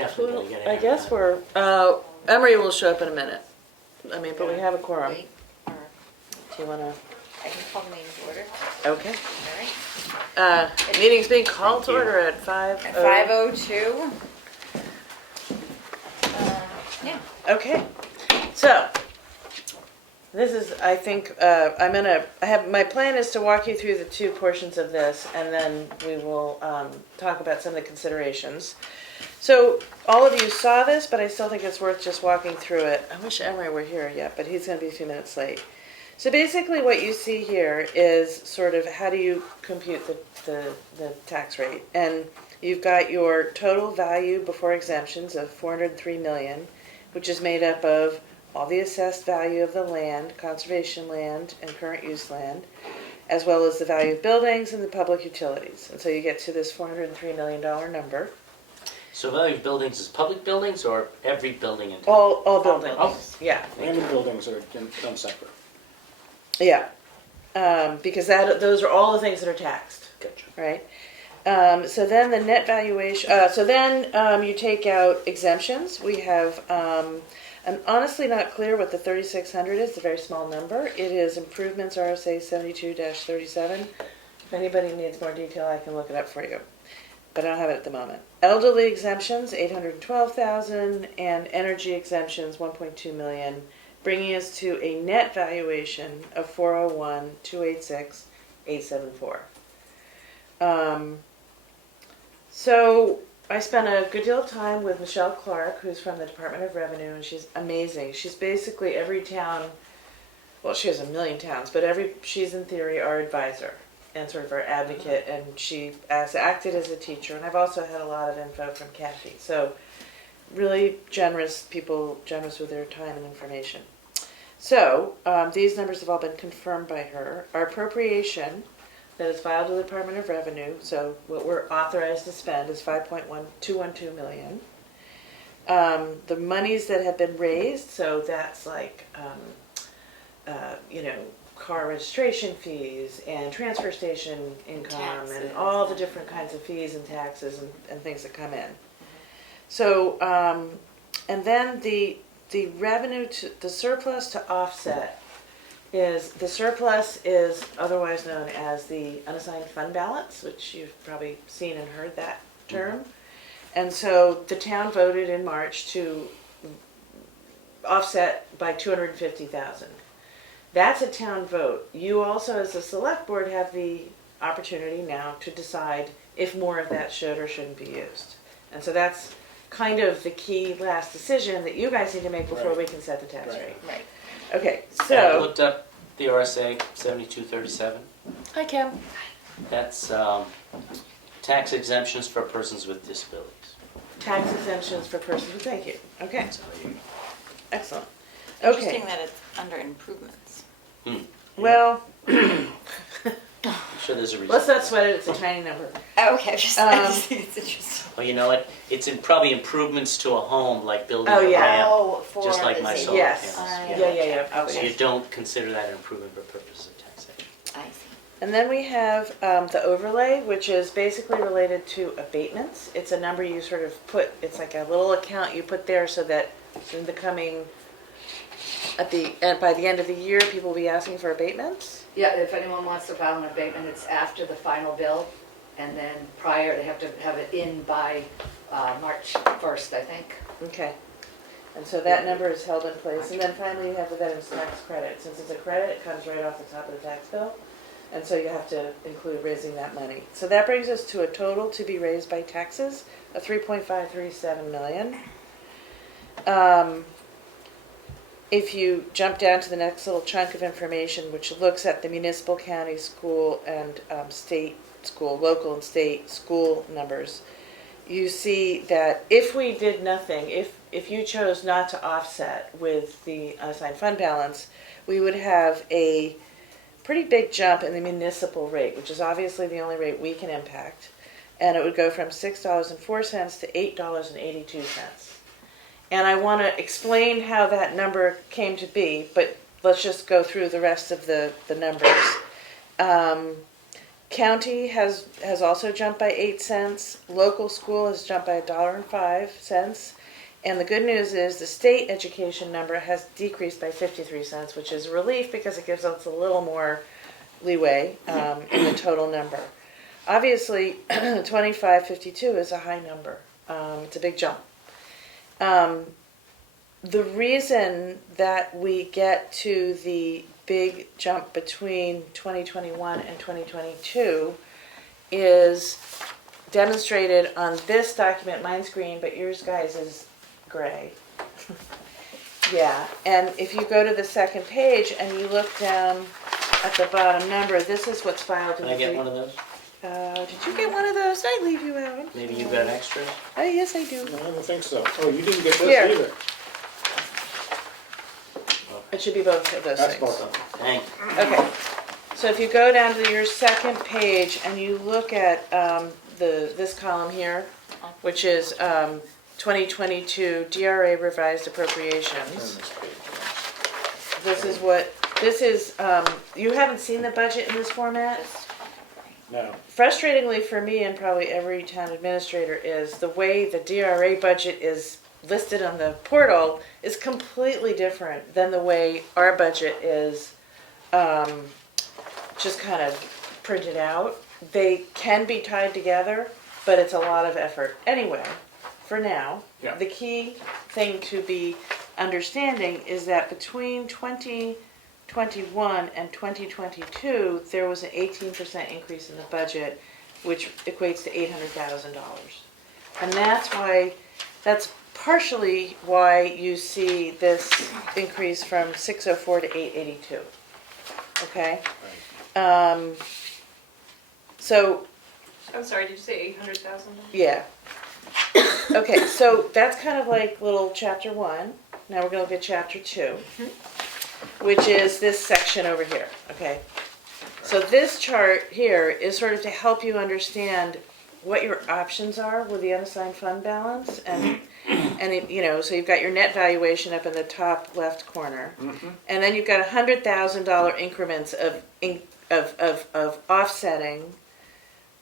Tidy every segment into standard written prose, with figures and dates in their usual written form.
definitely gonna get it. I guess we're, Emery will show up in a minute. I mean, but we have a quorum. Wait, or Do you wanna, I can call the meeting to order. okay. All right. Meeting's being called to Thank you. order at 5:00. At 5:02. Yeah. Okay, so, this is, I think, my plan is to walk you through the two portions of this, and then we will talk about some of the considerations. So, all of you saw this, but I still think it's worth just walking through it. I wish Emery were here yet, but he's gonna be a few minutes late. So basically what you see here is sort of how do you compute the tax rate. And you've got your total value before exemptions of 403 million, which is made up of all the assessed value of the land, conservation land, and current use land, as well as the value of buildings and the public utilities. And so you get to this $403 million number. So value of buildings is public buildings or every building in town? All buildings, Oh. yeah. Land and buildings are done separate. Yeah, because those are all the things that are taxed, Gotcha. right? So then the net valuation, you take out exemptions. We have, I'm honestly not clear what the 3,600 is, it's a very small number. It is improvements RSA 72-37. If anybody needs more detail, I can look it up for you, but I don't have it at the moment. Elderly exemptions, 812,000, and energy exemptions, 1.2 million. Bringing us to a net valuation of 401,286,874. So I spent a good deal of time with Michelle Clark, who's from the Department of Revenue, and she's amazing. She's basically every town, well, she has a million towns, but she's in theory our advisor and sort of our advocate, and she has acted as a teacher, and I've also had a lot of info from Kathy. So really generous people, generous with their time and information. So, these numbers have all been confirmed by her. Our appropriation that is filed with the Department of Revenue, so what we're authorized to spend is $5.212 million. The monies that have been raised, so that's like, car registration fees and transfer station income Taxes. and all the different kinds of fees and taxes and things that come in. So, and then the revenue the surplus to offset the surplus is otherwise known as the unassigned fund balance, which you've probably seen and heard that term. And so the town voted in March to offset by 250,000. That's a town vote. You also, as a select board, have the opportunity now to decide if more of that should or shouldn't be used. And so that's kind of the key last decision that you guys need to make before Right. we can set the tax Right. rate. Right. Okay, I so. looked up the RSA 7237. Hi, Kim. That's tax exemptions for persons with disabilities. Tax exemptions for persons with, thank you. Okay, So you, excellent. Interesting Okay, that it's under improvements. well, I'm sure there's a reason. let's not sweat it, it's a tiny number. Oh, okay, I just think it's interesting. Well, you know what? It's probably improvements to a home, like building Oh, a yeah. ramp. Oh, for Just like the my same- solar Yes. panels. Yeah. So Okay. you don't consider that an improvement for purposes of taxation. I see. And then we have the overlay, which is basically related to abatements. It's a number you sort of put, it's like a little account you put there so that in the coming, by the end of the year, people will be asking for abatements. Yeah, if anyone wants to file an abatement, it's after the final bill, and then prior, they have to have it in by March 1st, I think. Okay. And so that number is held in place. And then finally you have the veterans tax credit. Since it's a credit, it comes right off the top of the tax bill. And so you have to include raising that money. So that brings us to a total to be raised by taxes of $3.537 million. If you jump down to the next little chunk of information, which looks at the municipal, county, school, and state school, local and state school numbers, you see that if we did nothing, if you chose not to offset with the unassigned fund balance, we would have a pretty big jump in the municipal rate, which is obviously the only rate we can impact. And it would go from $6.04 to $8.82. And I want to explain how that number came to be, but let's just go through the rest of the numbers. County has also jumped by 8 cents. Local school has jumped by $1.05. And the good news is the state education number has decreased by 53 cents, which is a relief because it gives us a little more leeway in the total number. Obviously, 2552 is a high number. It's a big jump. The reason that we get to the big jump between 2021 and 2022 is demonstrated on this document. Mine's green, but yours guys is gray. Yeah, and if you go to the second page and you look down at the bottom number, this is what's filed in Can I get one of those? Did you get one of those? Did I leave you out? Maybe you've got extras? Oh, yes, I do. No, I don't think so. Oh, you didn't get this Here. either. It should be both of those That's things. both of them. Thank you. Okay, so if you go down to your second page and you look at this column here, which is 2022 DRA revised Turn appropriations. this page. This is, you haven't seen the budget in this format? No. Frustratingly for me and probably every town administrator is the way the DRA budget is listed on the portal is completely different than the way our budget is just kind of printed out. They can be tied together, but it's a lot of effort. Anyway, for now, Yeah. the key thing to be understanding is that between 2021 and 2022, there was an 18% increase in the budget, which equates to $800,000. And that's partially why you see this increase from 604 to 882. Okay? So, I'm sorry, did you say 800,000? yeah. Okay, so that's kind of like little chapter 1. Now we're going to look at chapter 2, which is this section over here. Okay? So this chart here is sort of to help you understand what your options are with the unassigned fund balance, and so you've got your net valuation up in the top left corner, and then you've got $100,000 increments of offsetting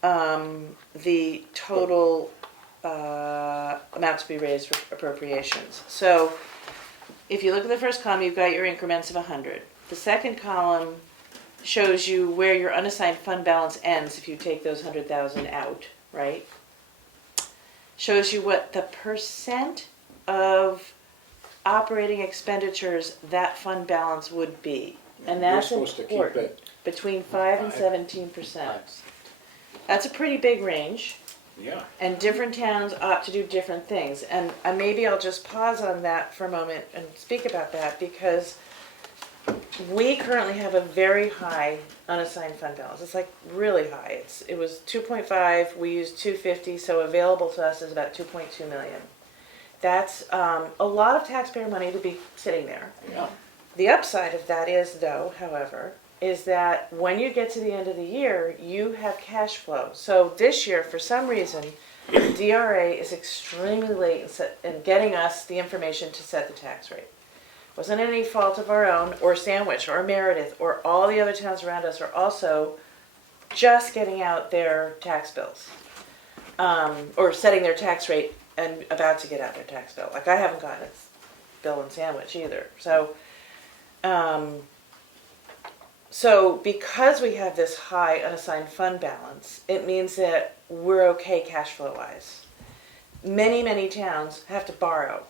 the total amount to be raised for appropriations. So if you look at the first column, you've got your increments of 100. The second column shows you where your unassigned fund balance ends if you take those 100,000 out, right? Shows you what the percent of operating expenditures that fund balance would be. And that's We're supposed to keep important. it. Between 5 and 17%. That's a pretty big range. Yeah. And different towns ought to do different things. And maybe I'll just pause on that for a moment and speak about that, because we currently have a very high unassigned fund balance. It's like really high. It was 2.5, we used 250, so available to us is about 2.2 million. That's a lot of taxpayer money to be sitting there. Yeah. The upside of that is, though, however, is that when you get to the end of the year, you have cash flow. So this year, for some reason, DRA is extremely late in getting us the information to set the tax rate. Wasn't any fault of our own, or Sandwich, or Meredith, or all the other towns around us are also just getting out their tax bills, or setting their tax rate and about to get out their tax bill. Like I haven't gotten a bill in Sandwich either. So because we have this high unassigned fund balance, it means that we're okay cash flow wise. Many towns have to borrow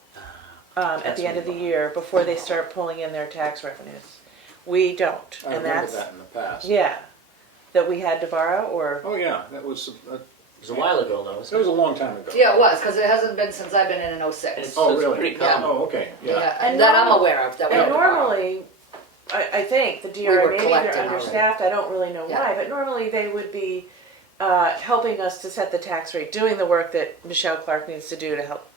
at the end of the year before they start pulling in their tax revenues. We don't, I and remember that's that in the past. yeah, that we had to borrow, or Oh, yeah, that was, It was a while ago, though. that was a long time ago. Yeah, it was, because it hasn't been since I've been in '06. It's, Oh, it's really? pretty Yeah. common. Oh, okay, yeah. And that I'm aware of, that we and had to borrow. normally, I think the We DRA, were maybe collecting they're already. understaffed, I don't really know Yeah. why, but normally they would be helping us to set the tax rate, doing the work that Michelle Clark needs to do to help,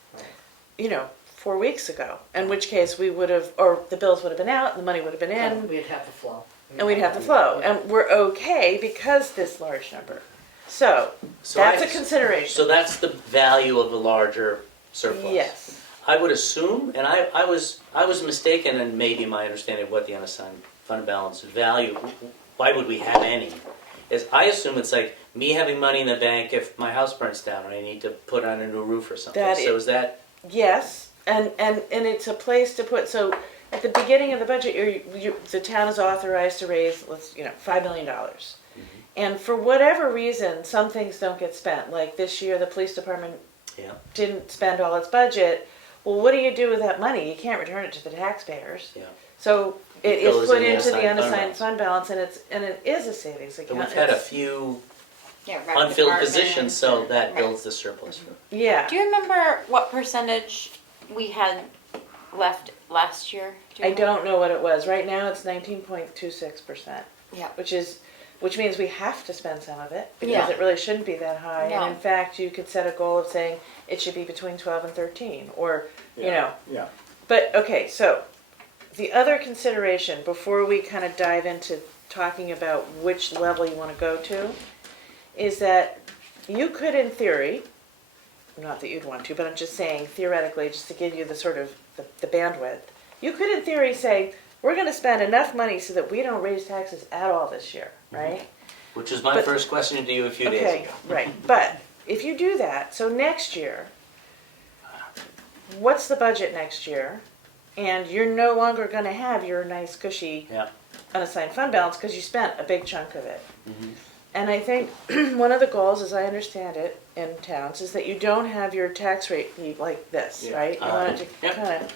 4 weeks ago. In which case we would have, or the bills would have been out, the money would have been in, And we'd have the flow. and we'd have the flow. And we're okay because this large number. So, that's a consideration. So that's the value of the larger surplus. Yes. I would assume, and I was mistaken in maybe my understanding of what the unassigned fund balance value. Why would we have any? is I assume it's like me having money in the bank if my house burns down or I need to put on a new roof or something. That So is- is that, Yes, and it's a place to put, so at the beginning of the budget, the town is authorized to raise, $5 million. And for whatever reason, some things don't get spent, like this year, the police department yeah, didn't spend all its budget. Well, what do you do with that money? You can't return it to the taxpayers. yeah. So it It is goes put in the into the unassigned fund unassigned fund balance, and it is a savings And account. we've had a It's- few Yeah, rec unfilled department. positions, so that Right. builds the surplus. Yeah. Do you remember what percentage we had left last year? Do you I remember? don't know what it was. Right now, it's 19.26%. Yeah. Which means we have to spend some of it, because Yeah. it really shouldn't be that high. No. And in fact, you could set a goal of saying it should be between 12 and 13, or, Yeah. But, okay, so, the other consideration, before we kind of dive into talking about which level you want to go to, is that you could, in theory, not that you'd want to, but I'm just saying theoretically, just to give you the sort of the bandwidth, you could, in theory, say, we're going to spend enough money so that we don't raise taxes at all this year, right? Which was my But- first question to you a few days Okay, ago. right, but if you do that, so next year, what's the budget next year? And you're no longer gonna have your nice cushy Yeah. unassigned fund balance because you spent a big chunk of it. Mhm. And I think one of the goals, as I understand it, in towns, is that you don't have your tax rate be like this, Yeah. right? You want it to Yep. kind of,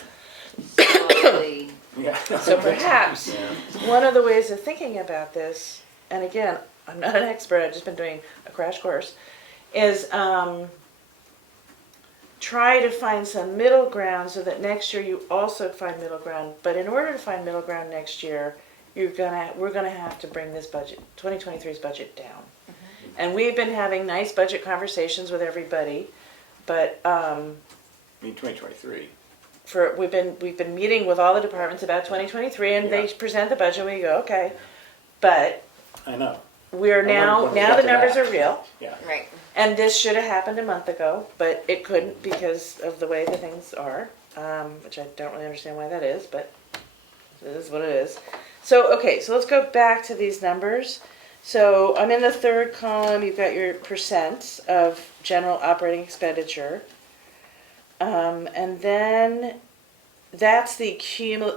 Slowly. Yeah. so perhaps, Yeah. one of the ways of thinking about this, and again, I'm not an expert, I've just been doing a crash course, is try to find some middle ground so that next year you also find middle ground. But in order to find middle ground next year, we're gonna have to bring this budget, 2023's budget down. And we've been having nice budget conversations with everybody, but I mean, 2023. we've been meeting with all the departments about 2023, and they Yeah. present the budget, we go, okay. But I know. we're wonder now when we the get to numbers that. are real. Yeah. Right. And this should have happened a month ago, but it couldn't because of the way the things are, which I don't really understand why that is, but it is what it is. So, okay, so let's go back to these numbers. So I'm in the third column, you've got your percents of general operating expenditure. And then that's the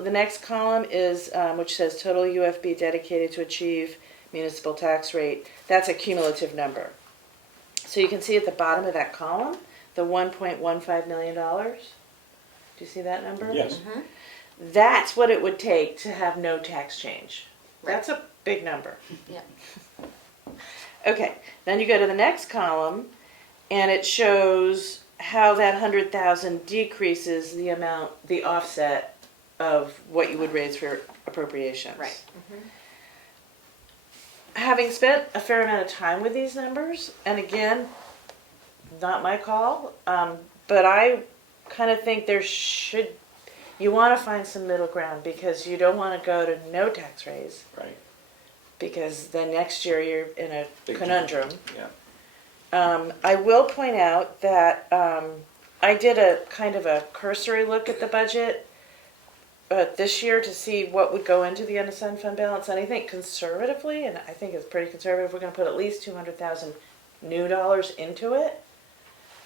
next column is, which says total UFB dedicated to achieve municipal tax rate. That's a cumulative number. So you can see at the bottom of that column, the $1.15 million. Do you see that number? Yes. That's what it would take to have no tax change. That's a big number. Yeah. Okay, then you go to the next column, and it shows how that 100,000 decreases the amount, the offset of what you would raise for appropriations. Right. Having spent a fair amount of time with these numbers, and again, not my call, but I kind of think you want to find some middle ground because you don't want to go to no tax raise Right. because then next year you're in a Big conundrum. Yeah. I will point out that I did a kind of a cursory look at the budget this year to see what would go into the unassigned fund balance, and I think conservatively, and I think it's pretty conservative, we're going to put at least $200,000 new dollars into it.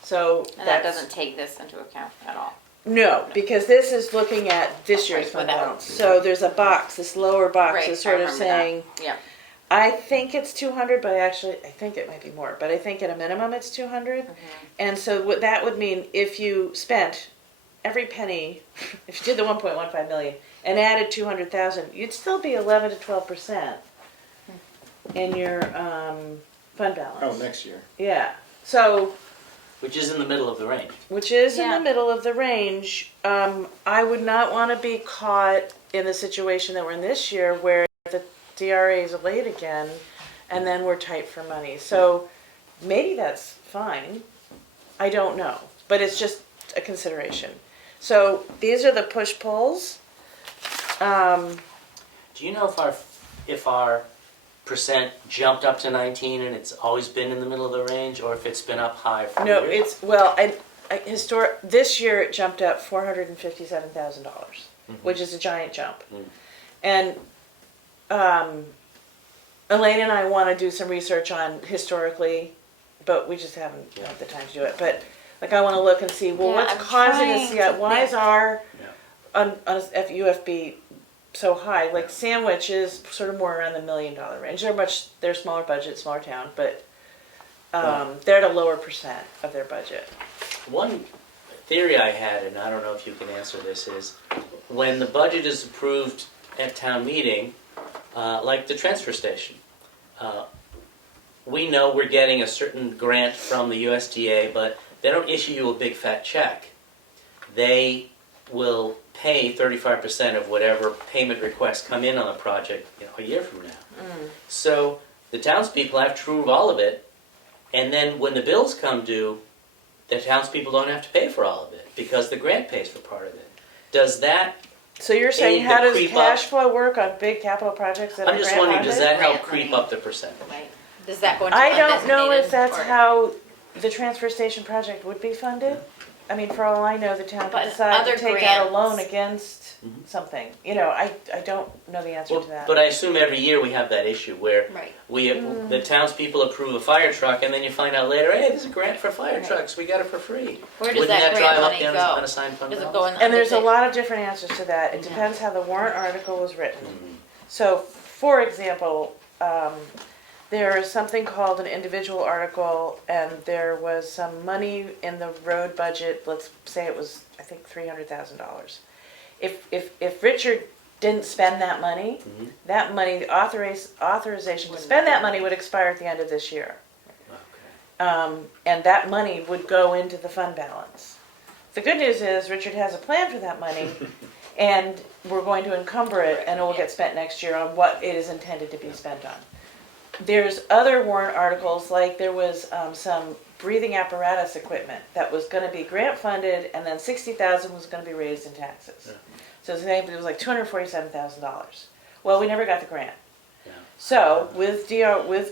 So And that that's- doesn't take this into account at all. No, because this is looking at this year's Right, fund without- balance. So there's a box, this lower box Right, is sort I of remember that. saying, Yeah. I think it's 200, but I think it might be more, but I think at a minimum it's 200. And so what that would mean, if you spent every penny, if you did the 1.15 million and added 200,000, you'd still be 11 to 12% in your fund balance. Oh, next year. Yeah. So, Which is in the middle of the range. which is in Yeah. the middle of the range. I would not want to be caught in the situation that we're in this year where the DRA is late again and then we're tight for money. So maybe that's fine. I don't know. But it's just a consideration. So these are the push-pulls. Do you know if our percent jumped up to 19 and it's always been in the middle of the range, or if it's been up high for No, years? this year it jumped up $457,000, which is a giant jump. Mm. And Elaine and I want to do some research on historically, but we just haven't had the time to do it. But like, I want to look and see, well, Yeah, what's I'm causing trying this? to Yeah, why is think. our Yeah. UFB so high? Like Sandwich is sort of more around the $1 million range. They're smaller budget, smaller town, but they're at a lower percent of their budget. One theory I had, and I don't know if you can answer this, is when the budget is approved at town meeting, like the transfer station, we know we're getting a certain grant from the USDA, but they don't issue you a big fat check. They will pay 35% of whatever payment requests come in on the project, a year from now. So the townspeople have to prove all of it, and then when the bills come due, the townspeople don't have to pay for all of it because the grant pays for part of it. Does that? So you're saying, Aid how to does creep cash up. flow work on big capital projects that I'm are just grant wondering, does funded? that help Grant creep money. up the percentage? Right. Does that go into I don't know if undesignated, that's or- how the transfer station project would be funded. I mean, for all I know, the town But could decide to other take out a loan grants- against Mhm. something. I don't know the answer Well, to that. but I assume every year we have that issue where Right. the townspeople approve a fire truck, and then you find out later, hey, there's a grant for fire Right. trucks. We got it for free. Where does Wouldn't that drive grant up money the go? unassigned fund Does it balance? go in? And there's a undesignated? lot of different answers to that. It Yeah. depends how the warrant article was written. Mhm. So, for example, there is something called an individual article, and there was some money in the road budget. Let's say it was, I think, $300,000. If Richard didn't spend that money, Mhm. that money, the authorization to spend that money would expire at the end of this year. Okay. And that money would go into the fund balance. The good news is Richard has a plan for that money, and we're going to encumber it, and it will get spent next year on what it is intended to be spent on. There's other warrant articles, like there was some breathing apparatus equipment that was going to be grant funded, and then $60,000 was going to be raised in taxes. Yeah. So it was like $247,000. Well, we never got the grant. Yeah. So with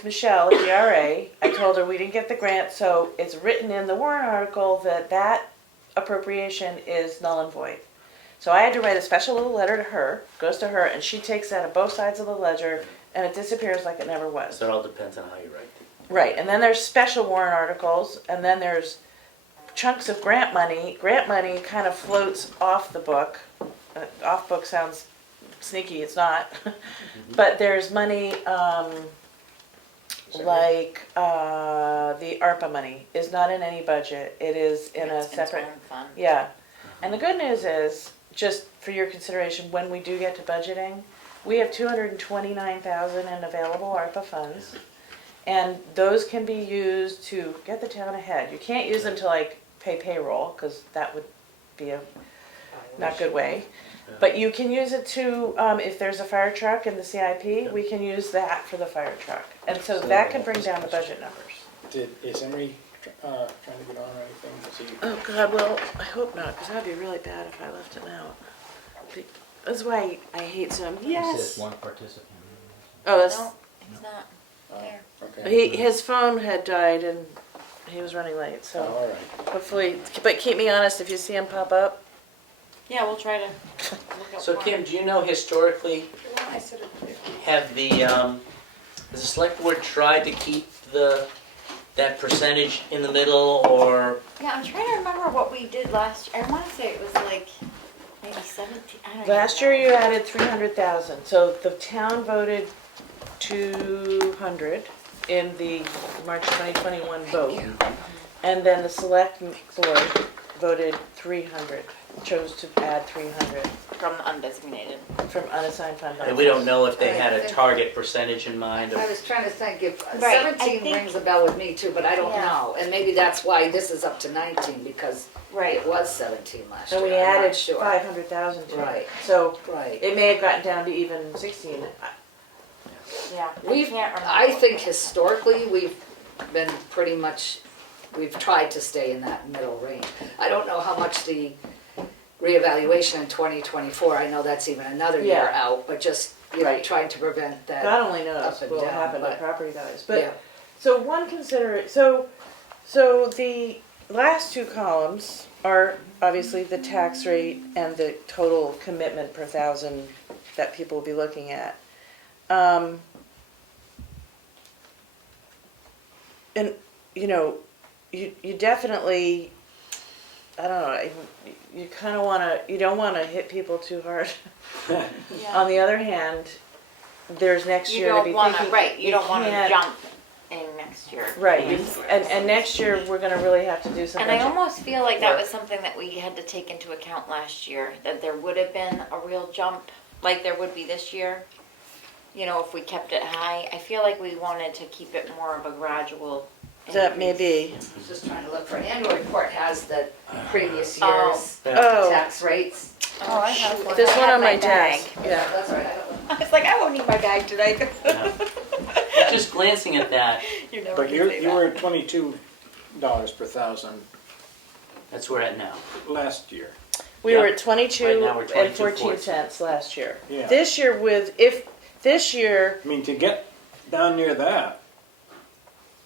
Michelle at DRA, I told her we didn't get the grant, so it's written in the warrant article that appropriation is null and void. So I had to write a special little letter to her, goes to her, and she takes that on both sides of the ledger, and it disappears like it never was. So it all depends on how you write it. Right, and then there's special warrant articles, and then there's chunks of grant money. Grant money kind of floats off the book. Off book sounds sneaky, it's not. But there's money, like the ARPA money is not in any budget. It is in a It's separate, own fund. yeah. And the good news is, just for your consideration, when we do get to budgeting, we have $229,000 in available ARPA funds. And those can be used to get the town ahead. You can't use them to like pay payroll, because that would be a not good way. But you can use it to, if there's a fire truck in the CIP, we can use that for the fire truck. And so that can bring down the budget numbers. Is Emery trying to get on or anything? Is he- Oh God, well, I hope not, because that'd be really bad if I left him out. That's why I hate some. It says Yes. one participant. Oh, that's, No, it's not there. Okay. his phone had died and he was running late, Oh, so all right. hopefully, but keep me honest if you see him pop up. Yeah, we'll try to look up So one. Kim, do you know historically, I said it. have the select board tried to keep that percentage in the middle, or Yeah, I'm trying to remember what we did last year. I want to say it was like maybe 17. I don't Last even year know. you added 300,000, so the town voted 200 in the March 2021 vote. And then the select board voted 300, chose to add 300 From the undesignated. from unassigned fund balance. and we don't know if they had a target percentage in mind? I Or, was trying to think if, Right, I 17 think- rings a bell with me too, but I don't Yeah. know. And maybe that's why this is up to 19, because it was 17 last year. And we I'm not added sure. 500,000 to it. Right. So Right. it may have gotten down to even 16. Yeah. We've, can't remember I what think it was. historically, we've been pretty much, we've tried to stay in that middle range. I don't know how much the reevaluation in 2024, I know that's even another year Yeah. out, but just, Right. trying to prevent that. God only knows up and what will down, happen to but- property values. Yeah. But so so the last two columns are obviously the tax rate and the total commitment per thousand that people will be looking at. and, you know, you definitely, I don't know, you kind of want to, you don't want to hit people too hard. On the other hand, there's next You year to don't be wanna, thinking. right, you don't wanna can't- jump in next year. Right, and next year, we're gonna really have to do some And I budget. almost feel like that work. was something that we had to take into account last year, that there would have been a real jump, like there would be this year. You know, if we kept it high, I feel like we wanted to keep it more of a gradual That may be. I was just trying to look for, annual report has the previous Oh. ye's Oh, tax rates. Oh, I have one. this I one had on my bag. desk, yeah. That's right, I got one. I was like, I won't need my bag tonight. Yeah. But just glancing at that, You never But can you say you that. were at $22 per thousand that's where we're at now. last year. We Yeah. were at 22 Right now we're and 14 22.14. cents last year. Yeah. This year this year, I mean, to get down near that,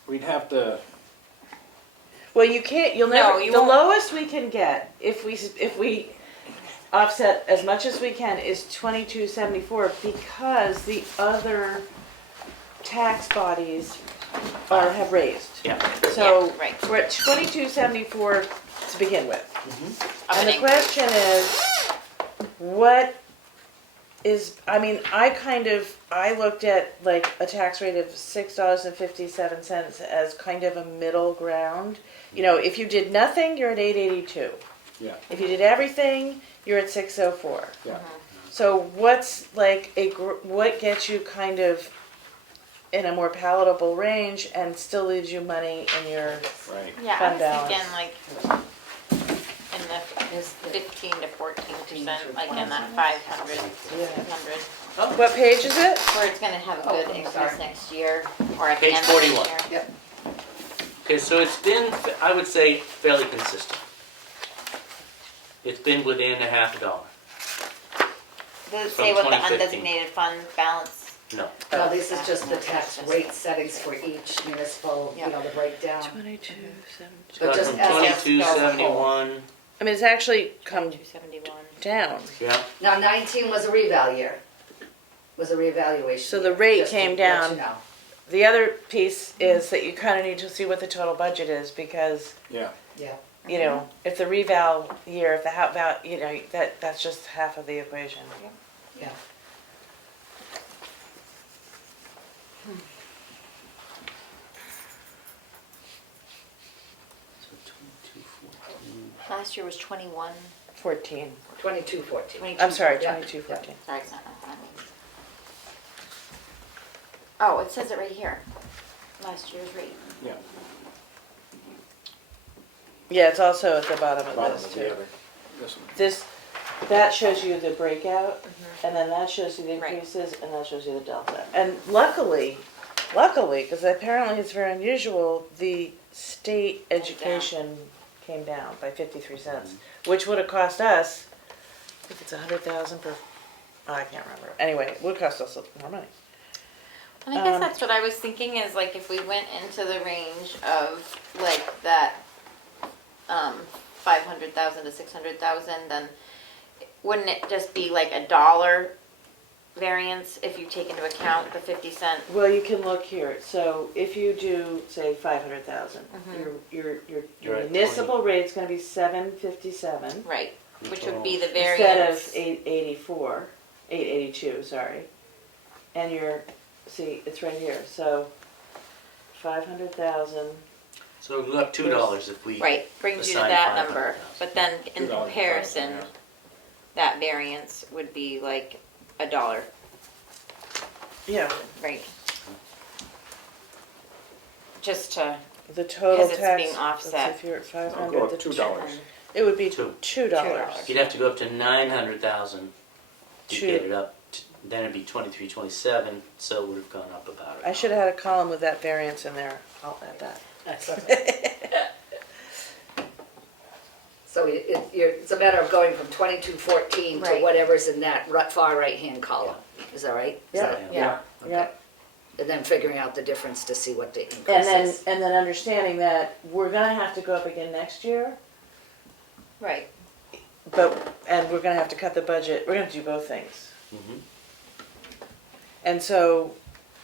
we'd have to, well, you can't, you'll No, never, you the won't. lowest we can get, if we offset as much as we can, is 22.74, because the other tax bodies have raised. Yeah. So, Yeah, right. we're at 22.74 to begin with. Of And an the question is, what is, I mean, I looked at like a tax rate of $6.57 as kind of a middle ground. You know, if you did nothing, you're at 882. yeah, If you did everything, you're at 604. yeah. So what's like what gets you kind of in a more palatable range and still leaves you money in your, Right. Yeah, I Fund was balance. thinking like in the 15 to 14%, like in that 500, Yeah. 600. what page is it? Where it's gonna have a Oh, good I'm increase sorry. next year, or at the Page end of the 41. year. Yep. Okay, so it's been, I would say, fairly consistent. It's been within a half a dollar. Does it From say what the 2015. undesignated fund balance? No. No, this is just the tax rate settings for each municipal, you know, the breakdown. 22.72. But Got just from as a- 2271, I mean, it's actually come 271. down. yeah. Now 19 was a reval year, was a reevaluation. So the year, rate just to came let down. you know. The other piece is that you kind of need to see what the total budget is, because, Yeah, Yeah, you know, if the reval year, if the house val, you know, that's just half of the equation. yeah. So 2214. Last year was 21. 14. 2214. 22. I'm sorry, Yeah. 22.14. Sorry, it's not that. Oh, it says it right here. Last year's rate. yeah. Yeah, it's also at the bottom of Bottom this of the too. other, this one. That shows you the breakout, and then that shows you the Right. increases, and that shows you the delta. And luckily, because apparently it's very unusual, the state education came down by 53 cents, which would have cost us, I think it's 100,000 per, I can't remember. Anyway, it would cost us more money. And I guess that's what I was thinking is like if we went into the range of like that 500,000 to 600,000, then wouldn't it just be like a dollar variance if you take into account the 50-cent? Well, you can look here. So if you do, say, 500,000, your You're at municipal rate's going to be 757 Right, which would be the instead of variance. 882. Sorry, and see, it's right here. So 500,000. So we'll go up $2 if we. Right, brings you to assign that number. 500,000. But then in $2 comparison, yeah. that variance would be like a dollar, Yeah, right? Just to, the total 'Cause it's tax. being offset. If you're at I'll 500, go up the $2. It would be Two. $2. You'd have to go up to 900,000 to Two. get it up, then it'd be 2327, so it would have gone up about it. I should have had a column with that variance in there. I'll add that. Excellent. So it's a matter of going from 2214 to Right. whatever's in that far right-hand column. Is that right? Is Yeah. that- yeah. Okay. Yep. And then figuring out the difference to see what the And increase then, is. and then understanding that we're gonna have to go up again next year, right, and we're gonna have to cut the budget, we're gonna do both things. Mhm. And so.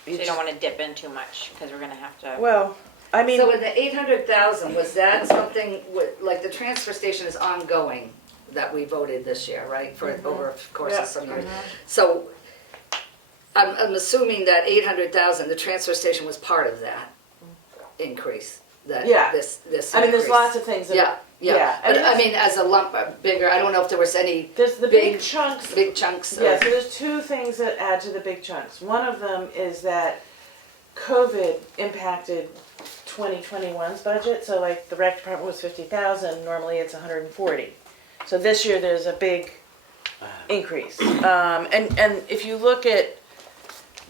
so you don't wanna dip in too much, cause we're gonna have to, Well, I mean, So in the 800,000, was that something, like the transfer station is ongoing that we voted this year, right? For over the course Yeah. of some years. So I'm assuming that 800,000, the transfer station was part of that increase, that Yeah. this increase. I mean, there's lots of things that. Yeah, yeah. I But mean, I mean, as a lump, bigger, I don't know if there was any there's the big chunks. big chunks. Yeah, so there's two things that add to the big chunks. One of them is that COVID impacted 2021's budget. So like the rec department was 50,000. Normally it's 140. So this year there's a big increase. And if you look at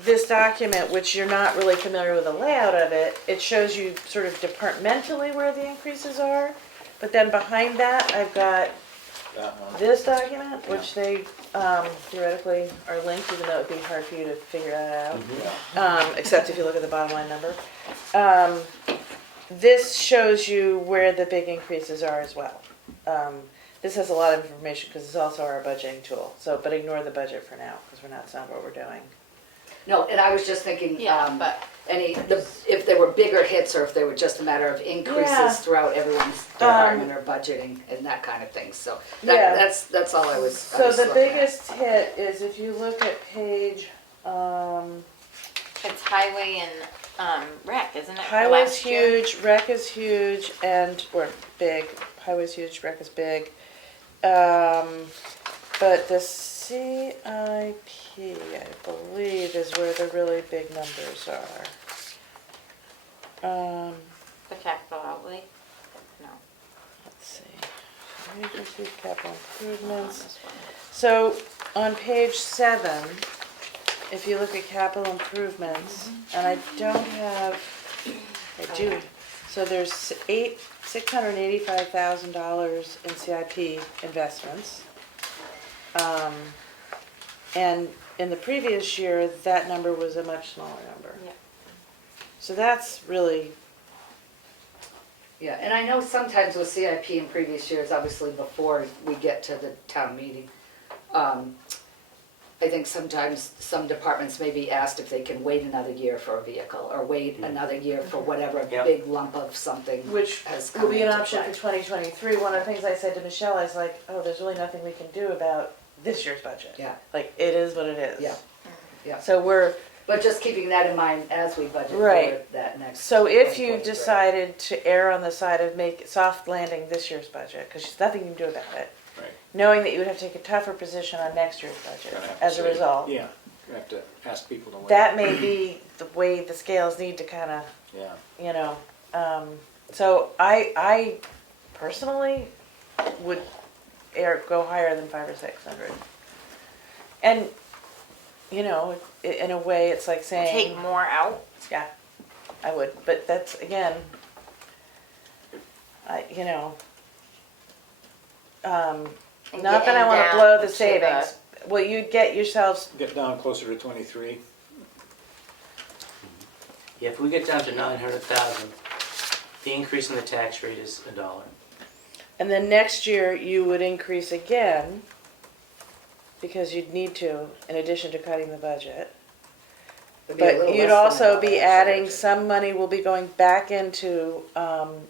this document, which you're not really familiar with the layout of it, it shows you sort of departmentally where the increases are. But then behind that, I've got That one. this document, which they theoretically are linked, even though it'd be hard for you to figure that out, Yeah. except if you look at the bottom line number. This shows you where the big increases are as well. This has a lot of information because it's also our budgeting tool. So, but ignore the budget for now because that's not what we're doing. No, and I was just thinking, Yeah, but if there were bigger hits or if they were just a matter of increases Yeah. through everyone's department or budgeting and that kind of thing. So Yeah. that's all I was. So the looking at. biggest hit is if you look at page, it's highway and rec, isn't it? for highway's last year? huge, rec is huge, or big. Highway's huge, rec is big. But the CIP, I believe, is where the really big numbers are. The capital outlay? No. Let's see. Agency capital improvements. This one. So on page 7, if you look at capital improvements, and I don't have, I do. So there's $685,000 in CIP investments. And in the previous year, that number was a much smaller number. Yeah. So that's really, Yeah, and I know sometimes with CIP in previous years, obviously before we get to the town meeting, I think sometimes some departments may be asked if they can wait another year for a vehicle or wait another year for whatever Yep. big lump of something which has will come be an into option play. for 2023. One of the things I said to Michelle, I was like, oh, there's really nothing we can do about this year's budget. Yeah. Like, it is what it is. Yeah. Yeah. So But just keeping that in mind as we budget Right. for that next. so if you 2023. decided to err on the side of make soft landing this year's budget, because there's nothing you can do about it, Right. knowing that you would have to take a tougher position on next year's budget Gonna have to as a say- result, Yeah, you have to ask people to wait. that may be the way the scales need to kind of, Yeah. you know, so I personally would go higher than 500 or 600. And, you know, in a way, it's like saying, Take more out? yeah, I would, but that's, again, And not that I getting wanna down blow the to savings. Well, you'd get yourselves, Get down closer to 23. Yeah, if we get down to 900,000, the increase in the tax rate is $1. and then next year you would increase again, because you'd need to, in addition to cutting the budget. It'd be a But little you'd less than also that, be actually. adding, some money will be going back into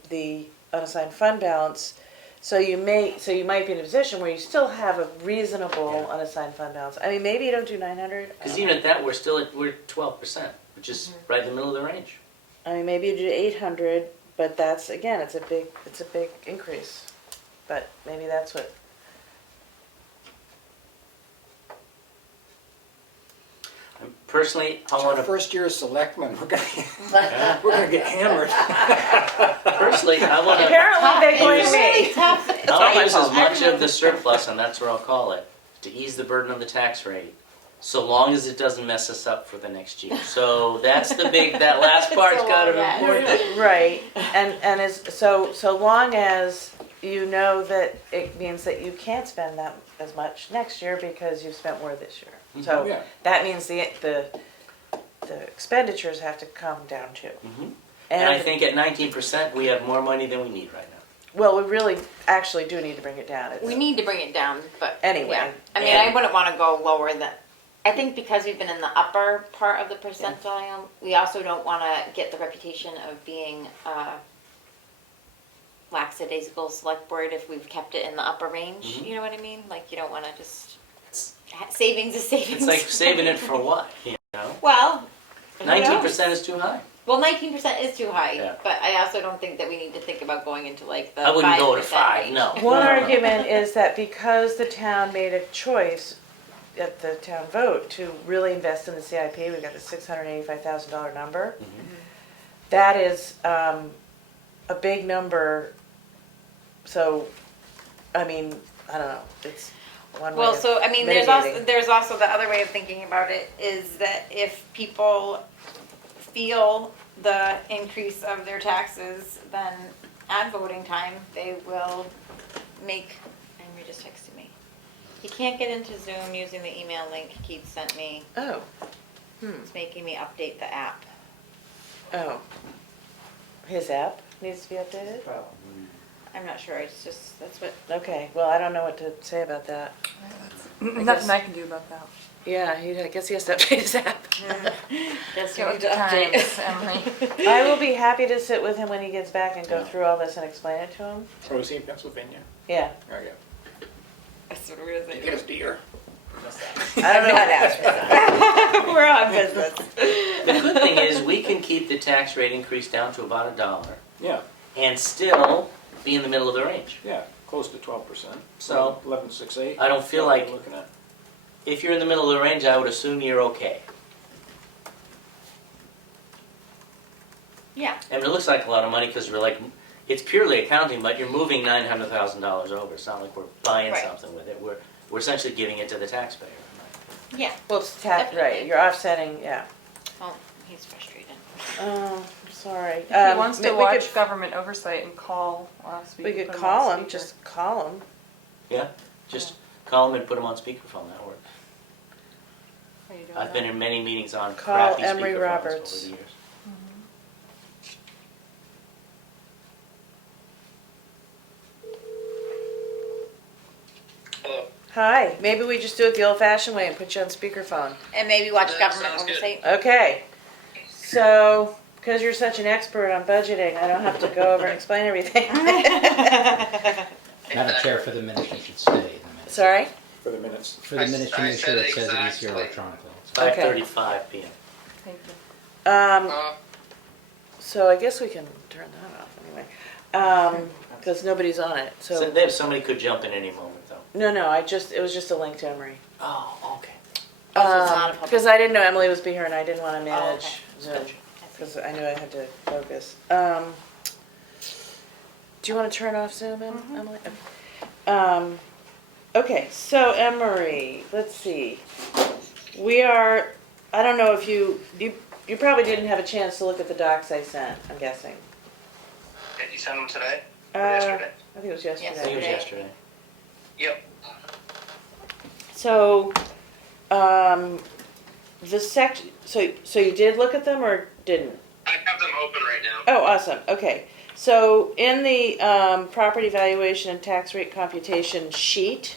the unassigned fund balance. So you might be in a position where you still have a reasonable Yeah. unassigned fund balance. I mean, maybe you don't do 900. Because even at that, we're 12%, which is right in the middle of the range. I mean, maybe you do 800, but that's, again, it's a big increase. But maybe that's what, Personally, I It's want our to. first year as selectmen, we're gonna get hammered. Personally, I want to. apparently they blame It's really me. tough. I want to use as much of the surplus, and that's what I'll call it, to ease the burden of the tax rate, so long as it doesn't mess us up for the next year. So that's the big. That last part's kind of Yeah. important. Right, and so long as you know that it means that you can't spend that as much next year because you've spent more this year. So Yeah. that means the expenditures have to come down too. Mhm. And I And, think at 19%, we have more money than we need right now. well, we really actually do need to bring it down. It's- We need to bring it down, but. Anyway. yeah. I mean, And- I wouldn't wanna go lower than, I think because we've been in the upper part of the percentile, we also don't want to get the reputation of being lackadaisical select board if we've kept it in the upper range. Mhm. You know what I mean? Like you don't want to just savings is savings. It's like saving it for what, you know? Well, who 19% knows? is too high. Well, 19% is too high, Yeah. but I also don't think that we need to think about going into like the I wouldn't go to 5% 5, range. no. One No. argument is that because the town made a choice at the town vote to really invest in the CIP, we got the $685,000 number. Mhm. That is a big number. So, I mean, I don't know. It's one way Well, of so I mean, mitigating. there's also the other way of thinking about it is that if people feel the increase of their taxes, then at voting time they will make. Henry just texted me. He can't get into Zoom using the email link Keith sent me. Oh. It's making me update the app. Oh. His app needs to be updated? I'm not sure. It's just that's what. Okay. Well, I don't know what to say about that. Nothing I can do about that. Yeah, I guess he has to update his app. Just Go need with to the update. times, Emily. I will be happy to sit with him when he gets back and go Yeah. through all this and explain it to him. Oh, is he in Pennsylvania? Yeah. Oh, yeah. That's what we're Did you get his deer? I don't know what else. We're on business. The good thing is, we can keep the tax rate increase down to about $1 Yeah, and still be in the middle of the range. yeah, close to 12%. So, 11.68. I don't feel What like- we're looking at. If you're in the middle of the range, I would assume you're okay. Yeah. And it looks like a lot of money because it's purely accounting, but you're moving $900,000 over. It's not like we're buying Right. something with it. We're essentially giving it to the taxpayer. Yeah. Well, it's tax, right, Definitely. you're offsetting, yeah. Oh, he's frustrated. Oh, sorry. If he wants to we watch could- government oversight and call us, We could put him call on him, speaker. just call him. Yeah, just call them and put them on speakerphone. That works. How you doing I've that? been in many meetings on Call crappy Emery speakerphones Roberts. over the years. Hi, maybe we just do it the old-fashioned way and put you on speakerphone. And maybe watch That government sounds good. oversight. Okay, so, because you're such an expert on budgeting, I don't have to go over and explain everything. Madam Chair, for the minutes, you should stay in the minutes. Sorry? For the minutes. For the minutes, you I make sure said it says it easier exactly. electronically. Okay. 5:35 p.m. Thank you. So I guess we can turn that off anyway, because nobody's on it, so. Somebody could jump in any moment, though. No, it was just a link to Emery. Oh, okay. Oh, so it's not a public- Because I didn't know Emily was be here and I didn't want to Oh, manage okay. Zoom, Gotcha. because I knew I had to focus. Do you want to turn off Zoom, Emily? Okay. Okay, so Emery, let's see. I don't know if you probably didn't have a chance to look at the docs I sent, I'm guessing. Did you send them today? Or Uh, yesterday? I think it was I think it yesterday. was yesterday. Yep. So, so you did look at them or didn't? I have them open right now. Oh, awesome, okay. So in the property valuation and tax rate computation sheet,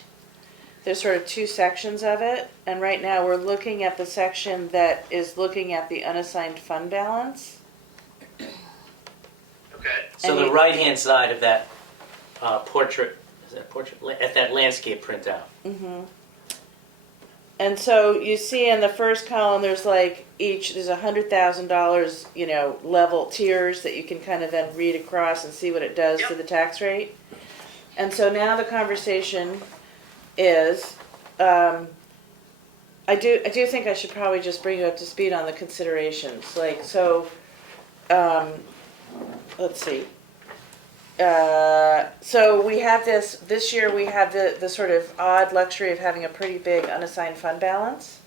there's sort of two sections of it. And right now, we're looking at the section that is looking at the unassigned fund balance. Okay. So And the you- right-hand side of that portrait, is that portrait? At that landscape printout. Mm-hmm. And so you see in the first column, there's like there's $100,000, level tiers that you can kind of then read across and see what it does to Yep. the tax rate. And so now the conversation is, I do think I should probably just bring you up to speed on the considerations. Let's see. So we have this year we have the sort of odd luxury of having a pretty big unassigned fund balance.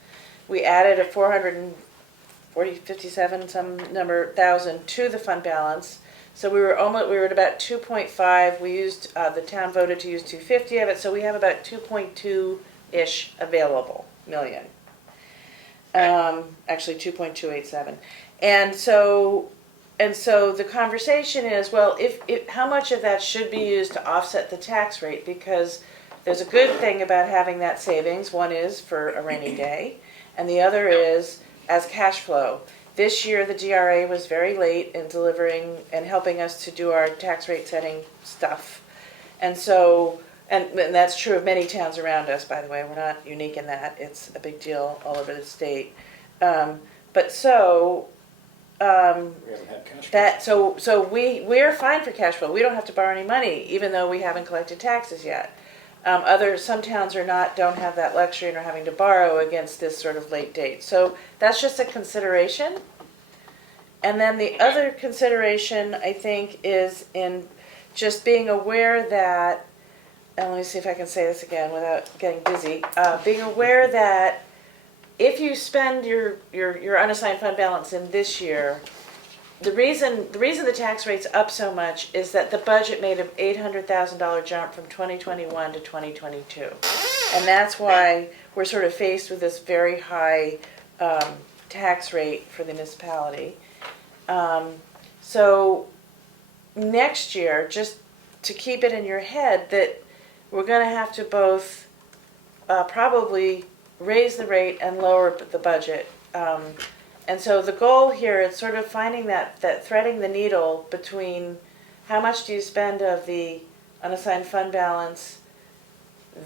We added a 457 some number thousand to the fund balance. So we were at about 2.5. We used, the town voted to use 250 of it, so we have about 2.2-ish available million. Actually 2.287. And so the conversation is, well, if how much of that should be used to offset the tax rate? Because there's a good thing about having that savings. One is for a rainy day, and the other is as cash flow. This year, the DRA was very late in delivering and helping us to do our tax rate setting stuff. And so, and that's true of many towns around us, by the way, we're not unique in that, it's a big deal all over the state. But so, We haven't had cash. so we're fine for cash flow. We don't have to borrow any money, even though we haven't collected taxes yet. Some towns don't have that luxury and are having to borrow against this sort of late date. So that's just a consideration. And then the other consideration, I think, is in just being aware that, and let me see if I can say this again without getting busy, being aware that if you spend your unassigned fund balance in this year, the reason the tax rate's up so much is that the budget made an $800,000 jump from 2021 to 2022. And that's why we're sort of faced with this very high tax rate for the municipality. So next year, just to keep it in your head, that we're going to have to both probably raise the rate and lower the budget. And so the goal here is sort of finding that threading the needle between how much do you spend of the unassigned fund balance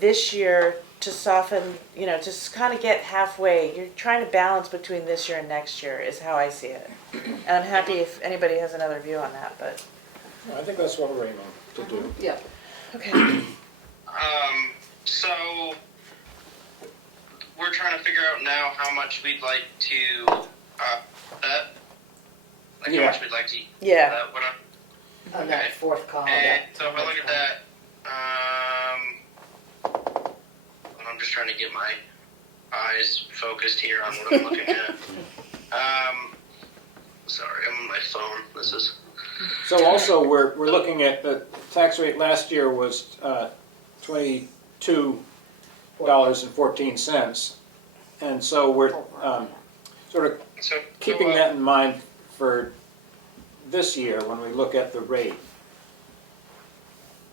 this year to soften, just kind of get halfway. You're trying to balance between this year and next year is how I see it. And I'm happy if anybody has another view on that, but. I think that's what we're aiming to do. Yeah. Okay. So we're trying to figure out now how much we'd like to bet. Like Yeah. how much we'd like to Yeah. what On that Okay. fourth column. And so if I look at that, I'm just trying to get my eyes focused here on what I'm looking at. Sorry, I'm on my phone. This is So also, we're looking at the tax rate last year was $22.14. And so we're sort of so keeping that in mind for this year when we look at the rate,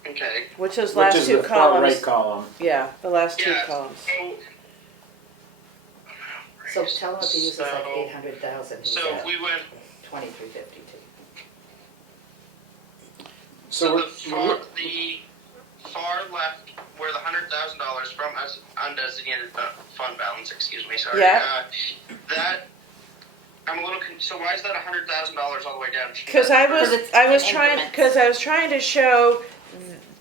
okay. Which is which last is two the far columns. right column. Yeah, the last two Yeah. columns. So tell him if he uses like So- 800,000, he's So if at we went 2352. So So the far left, where the $100,000 from us undesignated fund balance, excuse me, sorry. Yeah. That I'm a little. So why is that $100,000 all the way down? Because I Because was it's in trying increments. to show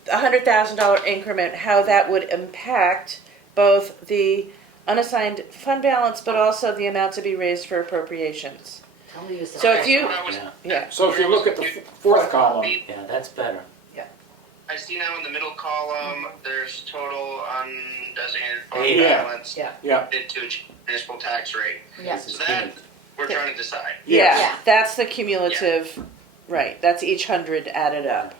$100,000 increment how that would impact both the unassigned fund balance, but also the amount to be raised for appropriations. Tell him to use the. So if you- Yeah. Yeah. So if you look at the fourth column, Yeah, that's better. I see now in the middle column, there's total undesignated fund Yeah. balance Yeah. yeah, into municipal tax rate. Yeah. This is So that key. we're trying to decide. Yeah, Yeah. that's the cumulative. Right, that's each 100 added up.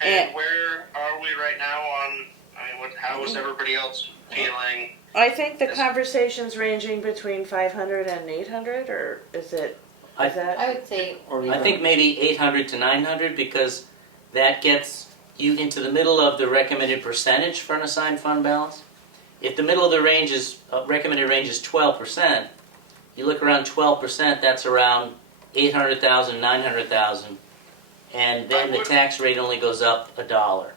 And Yeah. where are we right now on? How is everybody else feeling? I think the Yes. conversation's ranging between 500 and 800, or is it? I- Is that? I would say, or I even, think maybe 800 to 900 because that gets you into the middle of the recommended percentage for an assigned fund balance. If the middle of the range is recommended range is 12%, you look around 12%. That's around 800,000, 900,000, and then the tax rate only goes up $1.